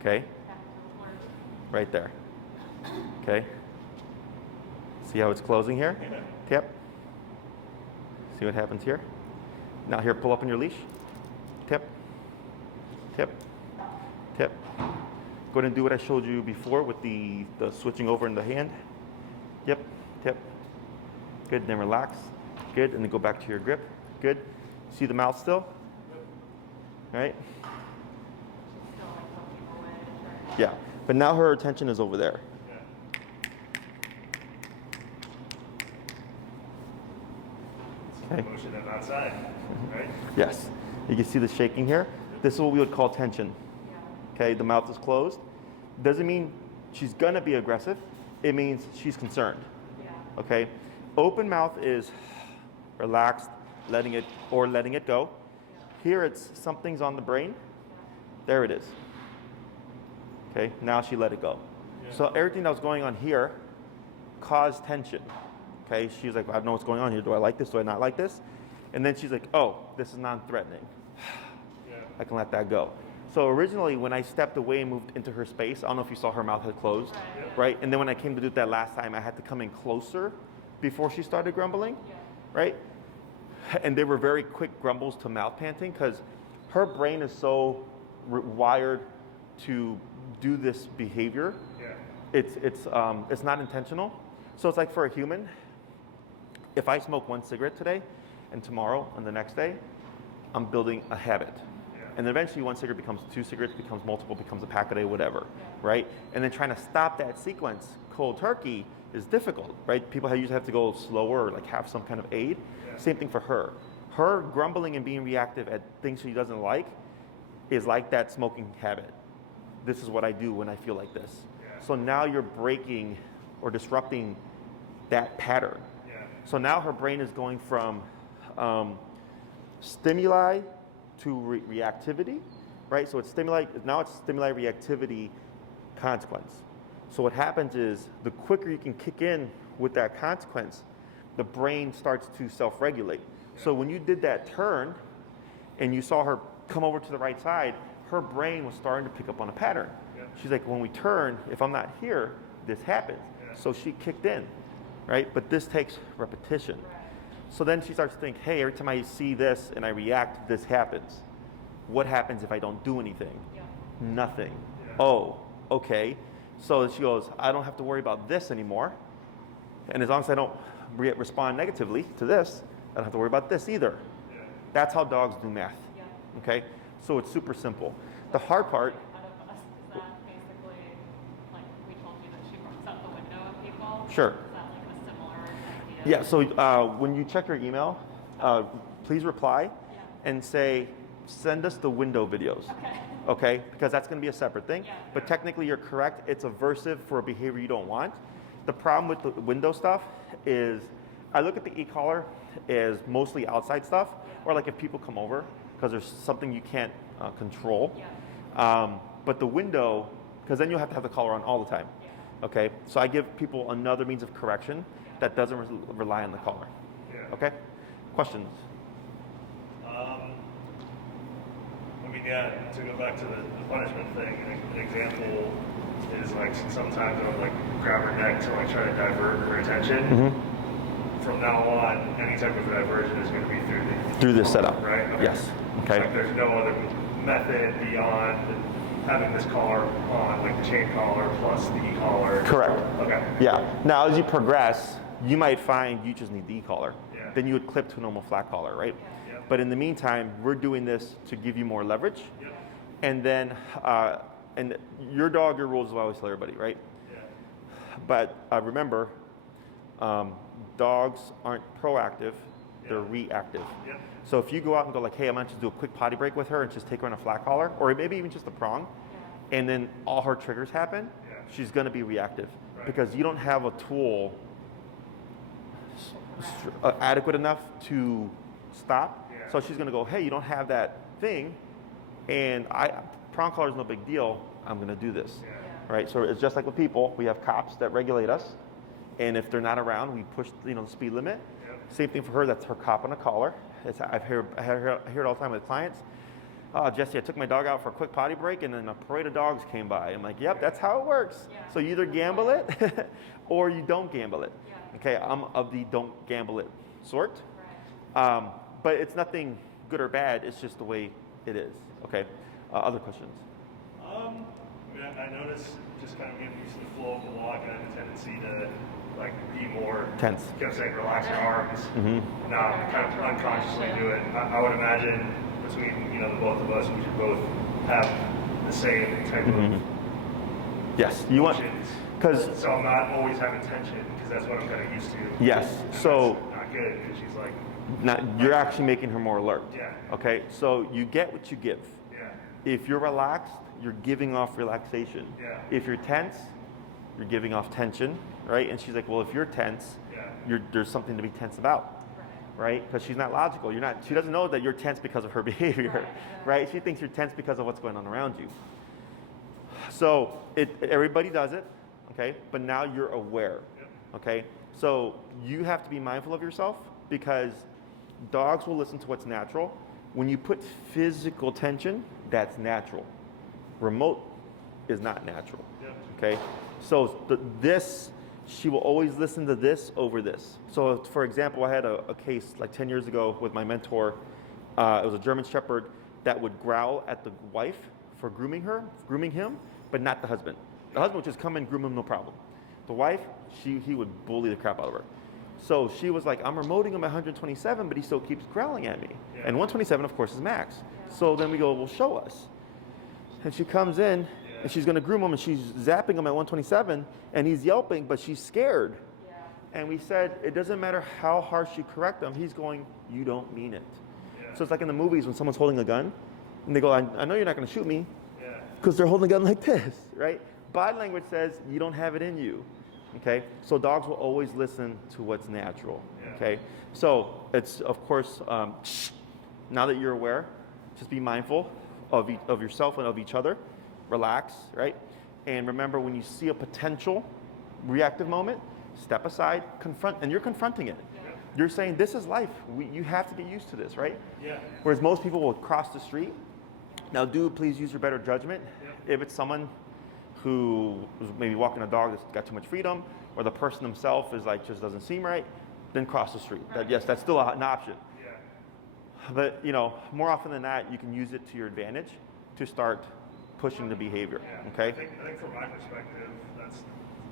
Okay, right there. Okay. See how it's closing here? Tap. See what happens here? Now here, pull up on your leash. Tap. Tap. Tap. Go ahead and do what I showed you before with the switching over in the hand. Yep. Tap. Good. Then relax. Good. And then go back to your grip. Good. See the mouth still? Right? Still like looking away. Yeah. But now her attention is over there. Okay. Motion them outside, right? Yes. You can see the shaking here. This is what we would call tension. Okay, the mouth is closed. Doesn't mean she's gonna be aggressive. It means she's concerned. Okay? Open mouth is relaxed, letting it go. Here it's something's on the brain. There it is. Okay, now she let it go. So everything that was going on here caused tension. Okay, she's like, I don't know what's going on here. Do I like this? Do I not like this? And then she's like, oh, this is non-threatening. I can let that go. So originally, when I stepped away and moved into her space, I don't know if you saw her mouth had closed, right? And then when I came to do that last time, I had to come in closer before she started grumbling, right? And they were very quick grumbles to mouth panting because her brain is so wired to do this behavior. It's not intentional. So it's like for a human, if I smoke one cigarette today and tomorrow and the next day, I'm building a habit. And then eventually one cigarette becomes 2 cigarettes, becomes multiple, becomes a pack a day, whatever, right? And then trying to stop that sequence cold turkey is difficult, right? People usually have to go slower or like have some kind of aid. Same thing for her. Her grumbling and being reactive at things she doesn't like is like that smoking habit. This is what I do when I feel like this. So now you're breaking or disrupting that pattern. So now her brain is going from stimuli to reactivity, right? So it's stimuli reactivity consequence. So what happens is the quicker you can kick in with that consequence, the brain starts to self-regulate. So when you did that turn and you saw her come over to the right side, her brain was starting to pick up on a pattern. She's like, when we turn, if I'm not here, this happens. Yeah. So she kicked in, right? But this takes repetition. Right. So then she starts to think, hey, every time I see this and I react, this happens. What happens if I don't do anything? Yeah. Nothing. Yeah. Oh, okay. So she goes, I don't have to worry about this anymore. And as long as I don't respond negatively to this, I don't have to worry about this either. Yeah. That's how dogs do math. Yeah. Okay? So it's super simple. The hard part, Out of us, is that basically, like, we told you that she works out the window at people? sure. Is that like a similar idea? Yeah, so when you check your email, please reply and say, send us the window videos. Okay. Okay? Because that's going to be a separate thing. Yeah. But technically, you're correct. It's aversive for a behavior you don't want. The problem with the window stuff is I look at the e-collar as mostly outside stuff, or like if people come over because there's something you can't control. Yeah. But the window, because then you'll have to have the collar on all the time. Yeah. Okay? So I give people another means of correction that doesn't rely on the collar. Yeah. Okay? Questions? I mean, yeah, to go back to the punishment thing, an example is like sometimes I would like grab her neck to like try to divert her attention. From now on, any type of diversion is going to be Through this setup. right? Okay. Yes. Okay. Like there's no other method beyond having this collar on, like the chain collar plus the e-collar. Correct. Okay. Yeah. Now, as you progress, you might find you just need the e-collar. Yeah. Then you would clip to a normal flat collar, right? Yeah. But in the meantime, we're doing this to give you more leverage. Yep. And then, and your dog, your rules, is what I always tell everybody, right? Yeah. But remember, dogs aren't proactive, they're reactive. Yep. So if you go out and go like, hey, I'm going to do a quick potty break with her and just take her on a flat collar, or maybe even just a prong, and then all her triggers happen, Yeah. she's going to be reactive. Right. Because you don't have a tool adequate enough to stop. Yeah. So she's going to go, hey, you don't have that thing, and prong collar is no big deal, I'm going to do this. Yeah. Right? So it's just like with people, we have cops that regulate us, and if they're not around, we push the speed limit. Yep. Same thing for her, that's her cop on a collar. I hear it all the time with clients. Jesse, I took my dog out for a quick potty break and then a parade of dogs came by. I'm like, yep, that's how it works. Yeah. So you either gamble it or you don't gamble it. Yeah. Okay, I'm of the don't gamble it sort. Right. But it's nothing good or bad, it's just the way it is. Okay, other questions? I mean, I noticed just kind of getting used to the flow of the walk, and I have a tendency to like be more Tense. Kept saying relax your arms. Mm-hmm. Now kind of unconsciously do it. I would imagine between the both of us, we should both have the same type of Yes, you want, motions. because So I'm not always having tension because that's what I'm kind of used to. yes, And so that's not good because she's like, you're actually making her more alert. yeah, Okay, so you get what you give. yeah, If you're relaxed, you're giving off relaxation. Yeah. If you're tense, you're giving off tension, right? And she's like, well, if you're tense, yeah, there's something to be tense about, right? Because she's not logical. She doesn't know that you're tense because of her behavior, right? She thinks you're tense because of what's going on around you. So everybody does it, okay? But now you're aware, okay? So you have to be mindful of yourself because dogs will listen to what's natural. When you put physical tension, that's natural. Remote is not natural, okay? So she will always listen to this over this. So for example, I had a case like 10 years ago with my mentor. It was a German Shepherd that would growl at the wife for grooming him, but not the husband. The husband would just come and groom him, no problem. The wife, he would bully the crap out of her. So she was like, I'm remoting him at 127, but he still keeps growling at me. Yeah. And 127, of course, is max. So then we go, well, show us. And she comes in, and she's going to groom him, and she's zapping him at 127, and he's yelping, but she's scared. Yeah. And we said, it doesn't matter how harsh you correct him, he's going, you don't mean it. Yeah. So it's like in the movies when someone's holding a gun, and they go, I know you're not going to shoot me, yeah, because they're holding a gun like this, right? Body language says, you don't have it in you, okay? So dogs will always listen to what's natural, Yeah. okay? So it's, of course, now that you're aware, just be mindful of yourself and of each other. Relax, right? And remember, when you see a potential reactive moment, step aside, confront, and you're confronting it. You're saying, this is life. You have to get used to this, right? yeah, Whereas most people will cross the street. Now, please use your better judgment. If it's someone who was maybe walking a dog that's got too much freedom, or the person themselves is like just doesn't seem right, then cross the street. That, yes, that's still an option. Yeah. But you know, more often than not, you can use it to your advantage to start pushing the behavior. Yeah. Okay. I think from my perspective, that's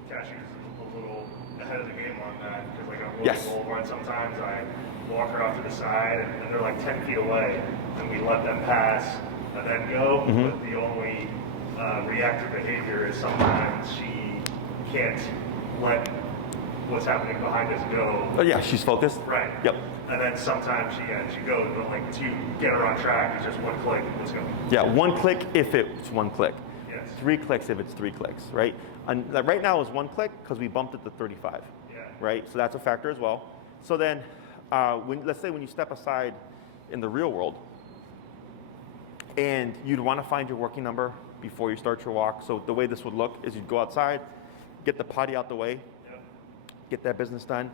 Cashew's a little ahead of the game on that because like I'm Yes. willing over, and sometimes I walk her off to the side and they're like 10 feet away, and we let them pass and then go. Mm-hmm. But the only reactive behavior is sometimes she can't let what's happening behind us go. Oh yeah, she's focused. Right. Yep. And then sometimes she goes, but like to get her on track, it's just one click, let's go. Yeah, one click if it's one click. Yes. 3 clicks if it's 3 clicks, right? And like right now is 1 click because we bumped it to 35. Yeah. Right? So that's a factor as well. So then, let's say when you step aside in the real world, and you'd want to find your working number before you start your walk. So the way this would look is you'd go outside, get the potty out the way, Yep. get that business done,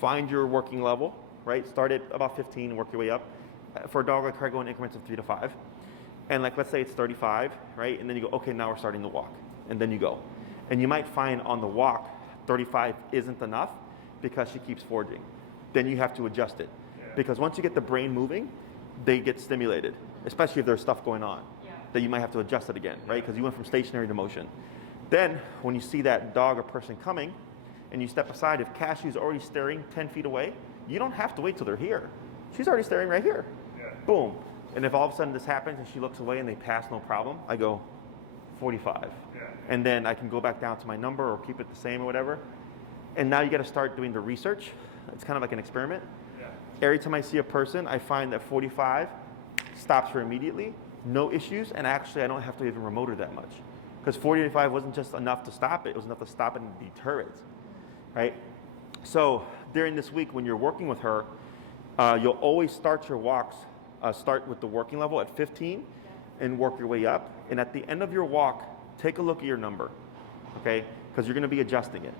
find your working level, right? Start at about 15 and work your way up. For a dog like her, go in increments of 3 to 5. And like, let's say it's 35, right? And then you go, okay, now we're starting to walk. And then you go. And you might find on the walk, 35 isn't enough because she keeps forging. Then you have to adjust it. Yeah. Because once you get the brain moving, they get stimulated, especially if there's stuff going on. Yeah. That you might have to adjust it again, right? Because you went from stationary to motion. Then, when you see that dog or person coming, and you step aside, if Cashew's already staring 10 feet away, you don't have to wait till they're here. She's already staring right here. Yeah. Boom. And if all of a sudden this happens and she looks away and they pass no problem, I go 45. Yeah. And then I can go back down to my number or keep it the same or whatever. And now you got to start doing the research. It's kind of like an experiment. Yeah. Every time I see a person, I find that 45 stops her immediately, no issues, and actually I don't have to even remote her that much. Because 45 wasn't just enough to stop it was enough to stop it and deter it, right? So during this week when you're working with her, you'll always start your walks, start with the working level at 15 and work your way up. And at the end of your walk, take a look at your number, okay? Because you're gonna be adjusting it.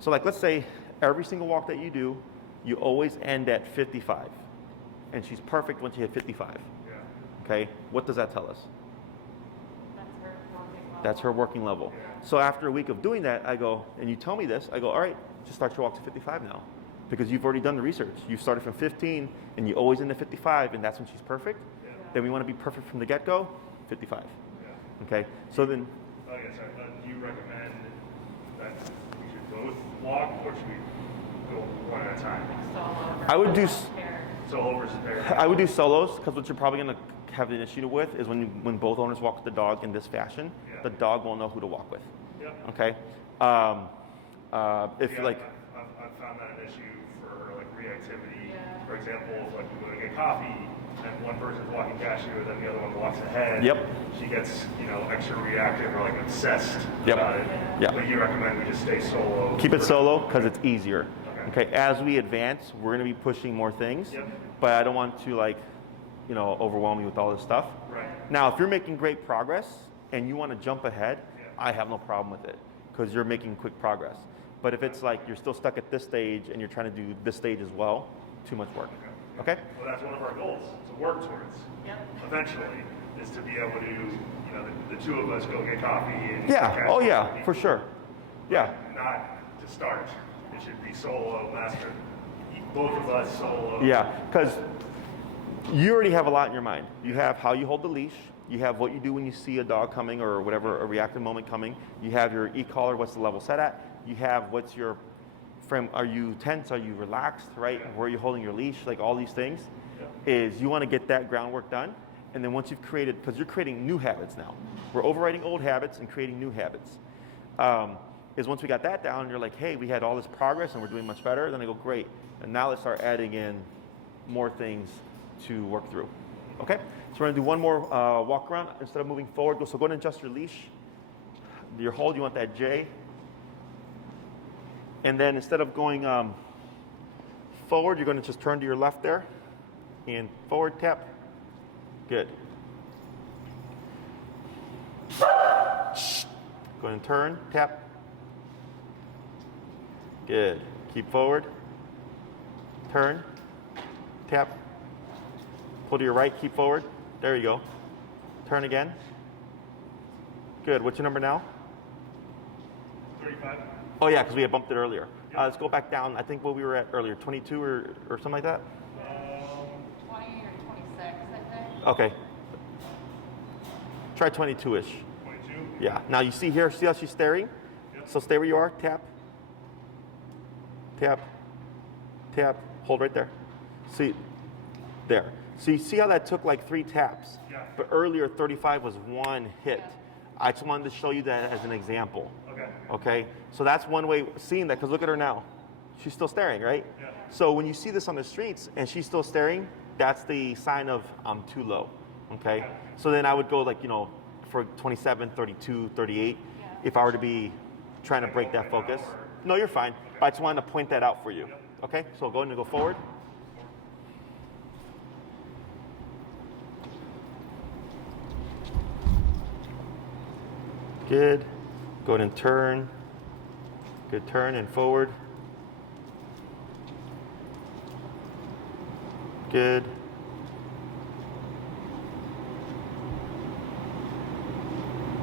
So like, let's say every single walk that you do, you always end at 55. And she's perfect once you hit 55, Yeah. okay? What does that tell us? That's her working level. That's her working level. So after a week of doing that, I go, and you tell me this, I go, all right, just start your walk to 55 now. Because you've already done the research. You started from 15 and you always end at 55 and that's when she's perfect. Yeah. Then we want to be perfect from the get-go, 55. Yeah. Okay, so then, Oh, yeah, sorry. Do you recommend that we should both walk, or should we go one at a time? Solo I would do versus paired. Solo versus pair? I would do solos because what you're probably going to have an issue with is when both owners walk the dog in this fashion, Yeah. the dog won't know who to walk with. Yep. Okay? If Yeah, like, I've found that an issue for like reactivity. Yeah. For example, if like we go to get coffee and one person's walking Cashew and then the other one walks ahead. Yep. She gets, extra reactive or like obsessed Yep. about it. Yeah. But you recommend we just stay solo. keep it for- solo because it's easier. Okay. Okay, as we advance, we're going to be pushing more things, Yep. but I don't want to overwhelm you with all this stuff. Right. Now, if you're making great progress and you want to jump ahead, Yeah. I have no problem with it because you're making quick progress. But if it's like you're still stuck at this stage and you're trying to do this stage as well, too much work. Okay? Well, that's one of our goals to work towards. Yep. Eventually, is to be able to, the two of us go get coffee and Yeah. get Oh Cashew. yeah, for sure. Yeah. Not to start. It should be solo, master. Both of us solo. Yeah, because you already have a lot in your mind. You have how you hold the leash. You have what you do when you see a dog coming or whatever, a reactive moment coming. You have your e-collar, what's the level set at. You have what's your frame, are you tense, are you relaxed, right? Where are you holding your leash? Like all these things is you want to get that groundwork done. And then once you've created, because you're creating new habits now. We're overriding old habits and creating new habits. Is once we got that down, you're like, hey, we had all this progress and we're doing much better. Then I go, great. And now let's start adding in more things to work through. Okay? So we're gonna do one more walk around. Instead of moving forward, so go ahead and adjust your leash. Your hold, you want that J. And then instead of going forward, you're gonna just turn to your left there. And forward tap. Good. Go ahead and turn, tap. Good. Keep forward. Turn. Tap. Pull to your right, keep forward. There you go. Turn again. Good. What's your number now? 35. Oh yeah, because we had bumped it earlier. Let's go back down. I think what we were at earlier, 22 or something like that. 20 or 26, I think. Okay. Try 22-ish. 22. Yeah. Now you see here, see how she's staring? Yep. So stay where you are. Tap. Tap. Tap. Hold right there. See, there. So you see how that took like 3 taps? Yeah. But earlier 35 was 1 hit. Yeah. I just wanted to show you that as an example. Okay. Okay, so that's one way of seeing that, because look at her now. She's still staring, right? Yeah. So when you see this on the streets and she's still staring, that's the sign of I'm too low, okay? So then I would go like, for 27, 32, 38, if I were to be trying to break that focus. No, you're fine. But I just wanted to point that out for you. Okay, so go ahead and go forward. Good. Go ahead and turn. Good turn and forward. Good.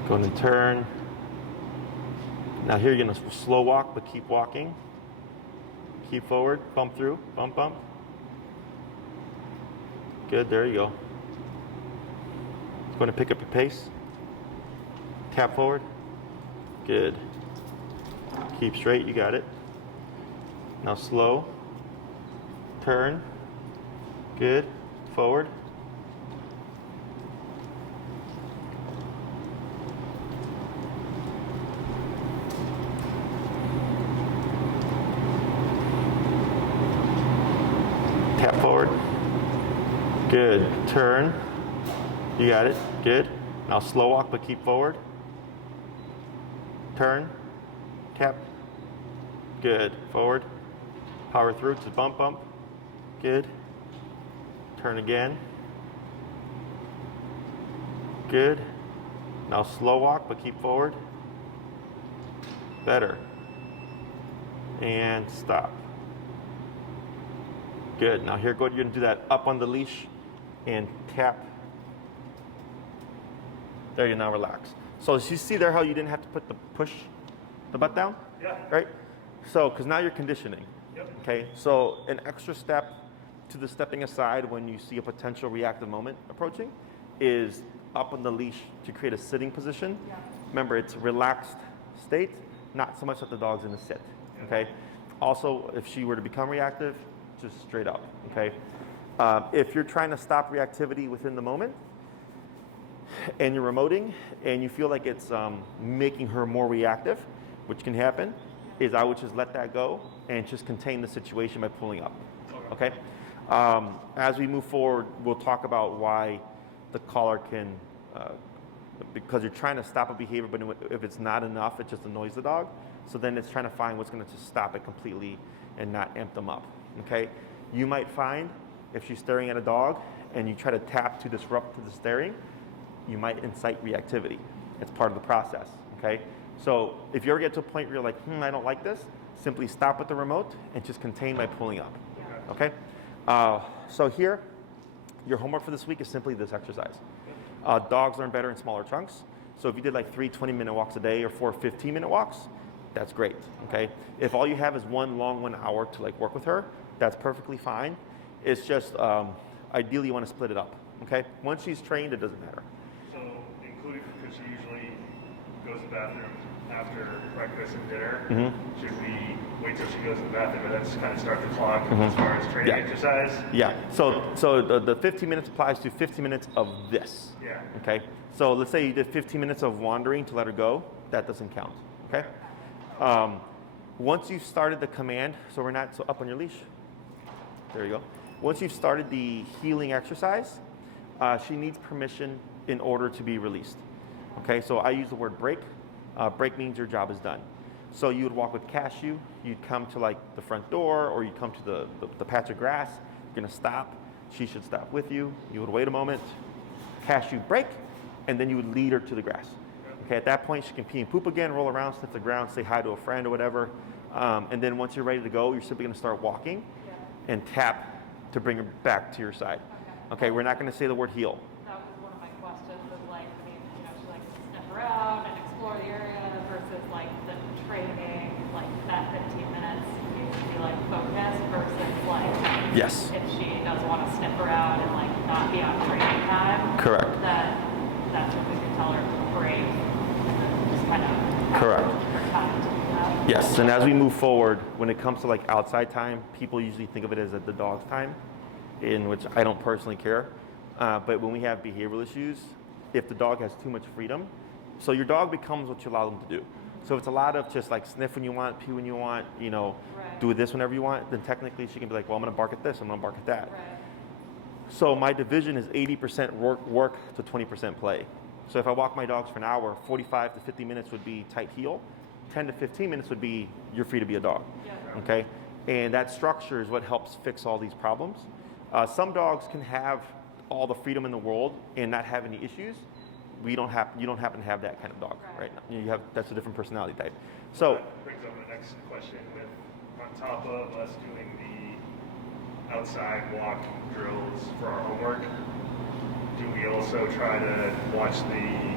Go ahead and turn. Now here you're going to slow walk, but keep walking. Keep forward. Bump through. Bump, bump. Good. There you go. Going to pick up your pace. Tap forward. Good. Keep straight. You got it. Now slow. Turn. Good. Forward. Tap forward. Good. Turn. You got it. Good. Now slow walk, but keep forward. Turn. Tap. Good. Forward. Power through. Just bump, bump. Good. Turn again. Good. Now slow walk, but keep forward. Better. And stop. Good. Now here, you're going to do that up on the leash and tap. There you now relax. So you see there how you didn't have to push the butt down? Yeah. Right? So, because now you're conditioning. Yep. Okay, so an extra step to the stepping aside when you see a potential reactive moment approaching is up on the leash to create a sitting position. Yeah. Remember, it's a relaxed state, not so much that the dog's in a sit. Okay. Also, if she were to become reactive, just straight up. Okay. If you're trying to stop reactivity within the moment, and you're remoting, and you feel like it's making her more reactive, which can happen, is I would just let that go and just contain the situation by pulling up. Okay. As we move forward, we'll talk about why the collar can, because you're trying to stop a behavior, but if it's not enough, it just annoys the dog. So then it's trying to find what's going to just stop it completely and not amp them up. Okay. You might find if she's staring at a dog and you try to tap to disrupt the staring, you might incite reactivity. It's part of the process, okay? So if you ever get to a point where you're like, I don't like this, simply stop with the remote and just contain by pulling up, okay? So here, your homework for this week is simply this exercise. Dogs learn better in smaller chunks. So if you did like 3 20-minute walks a day or 4 15-minute walks, that's great, okay? If all you have is one long 1 hour to like work with her, that's perfectly fine. It's just, ideally you wanna split it up, okay? Once she's trained, it doesn't matter. So, including, because she usually goes to the bathroom after breakfast and dinner, should we wait till she goes to the bathroom and then just kind of start the clock as far as training exercise? Yeah, so the 15 minutes applies to 15 minutes of this. Yeah. Okay, so let's say you did 15 minutes of wandering to let her go, that doesn't count, okay? Once you've started the command, so we're not, so up on your leash, there you go. Once you've started the healing exercise, she needs permission in order to be released. Okay, so I use the word break. Break means your job is done. So you would walk with Cashew, you'd come to like the front door, or you'd come to the patch of grass, you're gonna stop, she should stop with you, you would wait a moment, Cashew break, and then you would lead her to the grass. Okay, at that point she can pee and poop again, roll around, sniff the ground, say hi to a friend or whatever, and then once you're ready to go, you're simply gonna start walking and tap to bring her back to your side. Okay, we're not gonna say the word heal. That was one of my questions, is like, she likes to sniff around and explore the area versus like the training that 15 minutes needs to be like focused versus like Yes. if she does want to sniff around and like not be on training time. Correct. Then that's when we can tell her to break and then just kind of Correct. her time to do that. Yes, and as we move forward, when it comes to like outside time, people usually think of it as the dog's time, in which I don't personally care. But when we have behavioral issues, if the dog has too much freedom, so your dog becomes what you allow them to do. So if it's a lot of just like sniff when you want, pee when you want, Right. do this whenever you want, then technically she can be like, well, I'm gonna bark at this, I'm gonna bark at that. Right. So my division is 80% work to 20% play. So if I walk my dogs for an hour, 45 to 50 minutes would be tight heel, 10 to 15 minutes would be you're free to be a dog. Yeah. Okay, and that structure is what helps fix all these problems. Some dogs can have all the freedom in the world and not have any issues. You don't happen to have that kind of dog right now. That's a different personality type. So That brings up my next question. With on top of us doing the outside walk drills for our homework, do we also try to watch the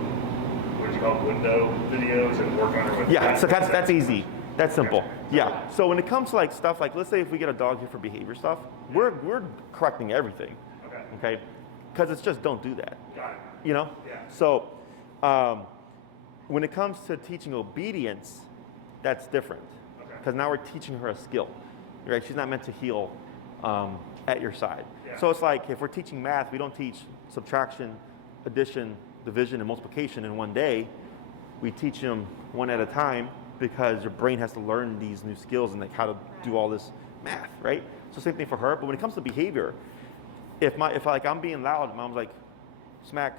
what do you call it, window videos and work on it with? yeah, so that's easy. That's simple. Yeah. So when it comes to like stuff like, let's say if we get a dog here for behavior stuff, we're correcting everything. Okay. Okay, because it's just don't do that. Got it. Yeah. So when it comes to teaching obedience, that's different. Okay. Because now we're teaching her a skill, right? She's not meant to heel at your side. Yeah. So it's like if we're teaching math, we don't teach subtraction, addition, division, and multiplication in one day. We teach them one at a time because your brain has to learn these new skills and like how to do all this math, right? So same thing for her. But when it comes to behavior, if I'm being loud, mom's like, smack,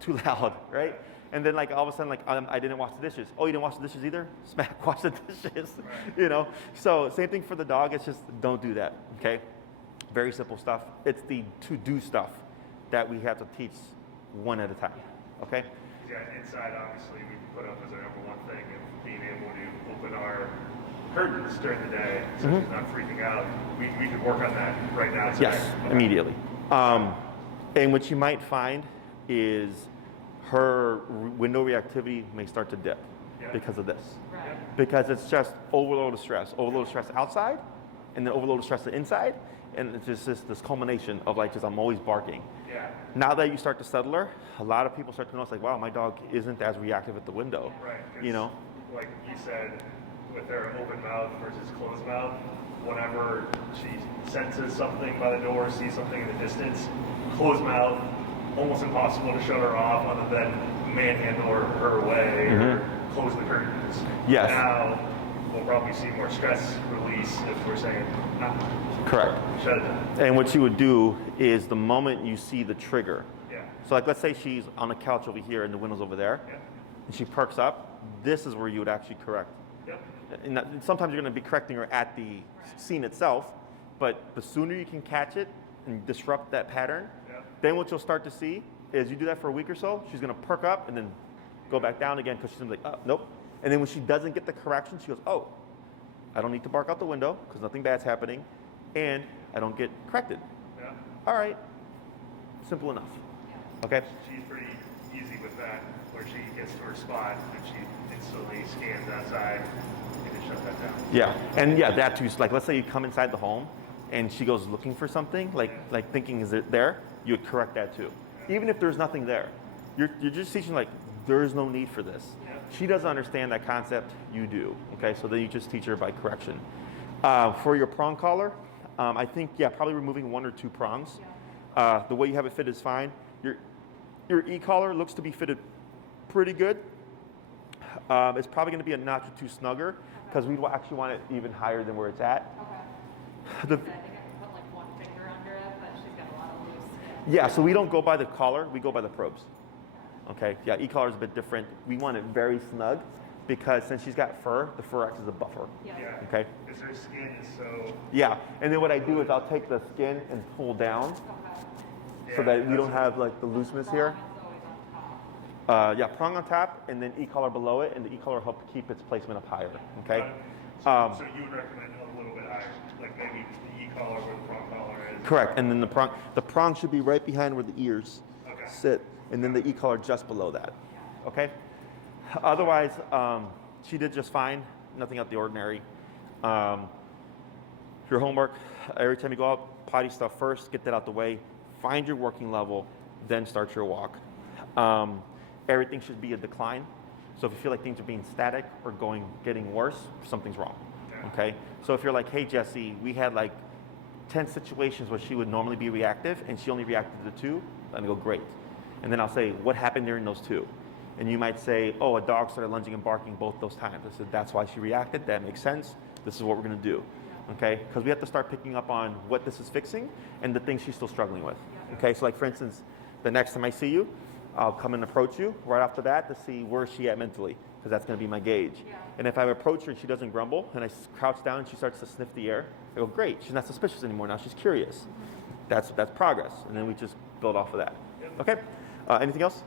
too loud, right? And then like all of a sudden like I didn't wash the dishes. Oh, you didn't wash the dishes either? Smack, wash the dishes. So same thing for the dog. It's just don't do that. Okay, very simple stuff. It's the to-do stuff that we have to teach one at a time. Okay. Yeah, inside obviously we can put up as our number one thing of being able to open our curtains during the day so she's not freaking out. We could work on that right now today. Yes, Okay. immediately. And what you might find is her window reactivity may start to dip because of this. Right. Because it's just overload of stress outside, and then overload of stress inside, and it's just this culmination of like just I'm always barking. Yeah. Now that you start to settle her, a lot of people start to notice like, wow, my dog isn't as reactive at the window. Right. 'Cause like you said, with her open mouth versus closed mouth, whenever she senses something by the door, sees something in the distance, closed mouth, almost impossible to shut her off other than manhandle her away or close the curtains. Yes. Now we'll probably see more stress release if we're saying, nah, Correct. shut it down. And what you would do is the moment you see the trigger, Yeah. so like let's say she's on the couch over here and the window's over there, Yeah. and she perks up, this is where you would actually correct. Yep. And sometimes you're going to be correcting her at the scene itself, but the sooner you can catch it and disrupt that pattern, then what you'll start to see is you do that for a week or so, she's going to perk up and then go back down again because she's going to be like, oh, nope. And then when she doesn't get the correction, she goes, oh, I don't need to bark out the window because nothing bad's happening, and I don't get corrected. Yeah. All right, simple enough. Okay? She's pretty easy with that, where she gets to her spot and she instantly scans outside and can shut that down. Yeah, and yeah, that too. Like, let's say you come inside the home, and she goes looking for something, like thinking, is it there? You would correct that too, even if there's nothing there. You're just teaching like there is no need for this. She doesn't understand that concept. You do. Okay, so then you just teach her by correction. For your prong collar, I think probably removing 1 or 2 prongs. The way you have it fit is fine. Your e-collar looks to be fitted pretty good. It's probably going to be a notch or 2 snugger because we actually want it even higher than where it's at. Okay. I think I can put like one finger under it, but she's got a lot of loose skin. Yeah, so we don't go by the collar, we go by the probes. Okay, yeah, e-collar is a bit different. We want it very snug because since she's got fur, the fur acts as a buffer. Yeah. Yeah. Okay? Because her skin is so. Yeah, and then what I do is I'll take the skin and pull down Okay. so that we don't have like the looseness here. Prong is always on top. Prong on top and then e-collar below it, and the e-collar helps keep its placement up higher. Okay? So you would recommend a little bit higher, like maybe the e-collar where the prong collar is. Correct, and then the prong should be right behind where the ears Okay. sit, and then the e-collar just below that. Okay? Otherwise, she did just fine, nothing out of the ordinary. Your homework, every time you go out, potty stuff first, get that out the way, find your working level, then start your walk. Everything should be a decline. So if you feel like things are being static or getting worse, something's wrong, okay? So if you're like, hey, Jesse, we had like 10 situations where she would normally be reactive and she only reacted to 2, then I go, great. And then I'll say, what happened during those 2? And you might say, oh, a dog started lunging and barking both those times. I said, that's why she reacted, that makes sense. This is what we're gonna do, okay? Because we have to start picking up on what this is fixing and the things she's still struggling with, okay? So like for instance, the next time I see you, I'll come and approach you right off the bat to see where she at mentally, because that's gonna be my gauge. And if I approach her and she doesn't grumble, and I crouch down and she starts to sniff the air, I go, great, she's not suspicious anymore now, she's curious. That's progress, and then we just build off of that. Okay, anything else?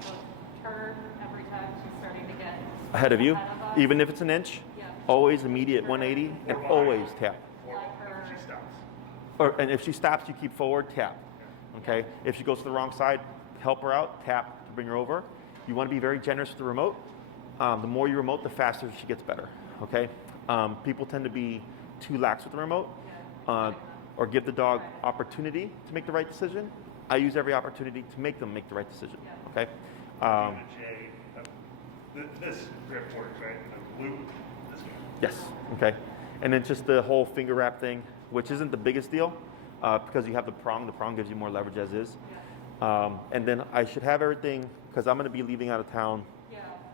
So turn every time she's starting to get Ahead of you, ahead of us. even if it's an inch, always immediate 180, and always tap. Or if she stops. And if she stops, you keep forward, tap. Okay. If she goes to the wrong side, help her out, tap to bring her over. You want to be very generous with the remote. The more you remote, the faster she gets better. Okay. People tend to be too lax with the remote, or give the dog opportunity to make the right decision. I use every opportunity to make them make the right decision. Okay. This grip works, right? The loop, this one. Yes. Okay. And then just the whole finger wrap thing, which isn't the biggest deal, because you have the prong. The prong gives you more leverage as is. And then I should have everything, because I'm going to be leaving out of town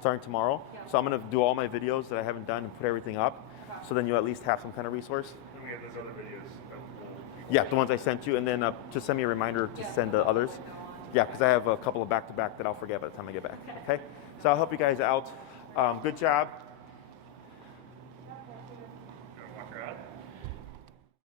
starting tomorrow. So I'm going to do all my videos that I haven't done and put everything up. So then you at least have some kind of resource. Then we have those other videos. Yeah, the ones I sent you, and then just send me a reminder to send the others. Yeah, because I have a couple of back-to-back that I'll forget by the time I get back. Okay? So I'll help you guys out. Good job.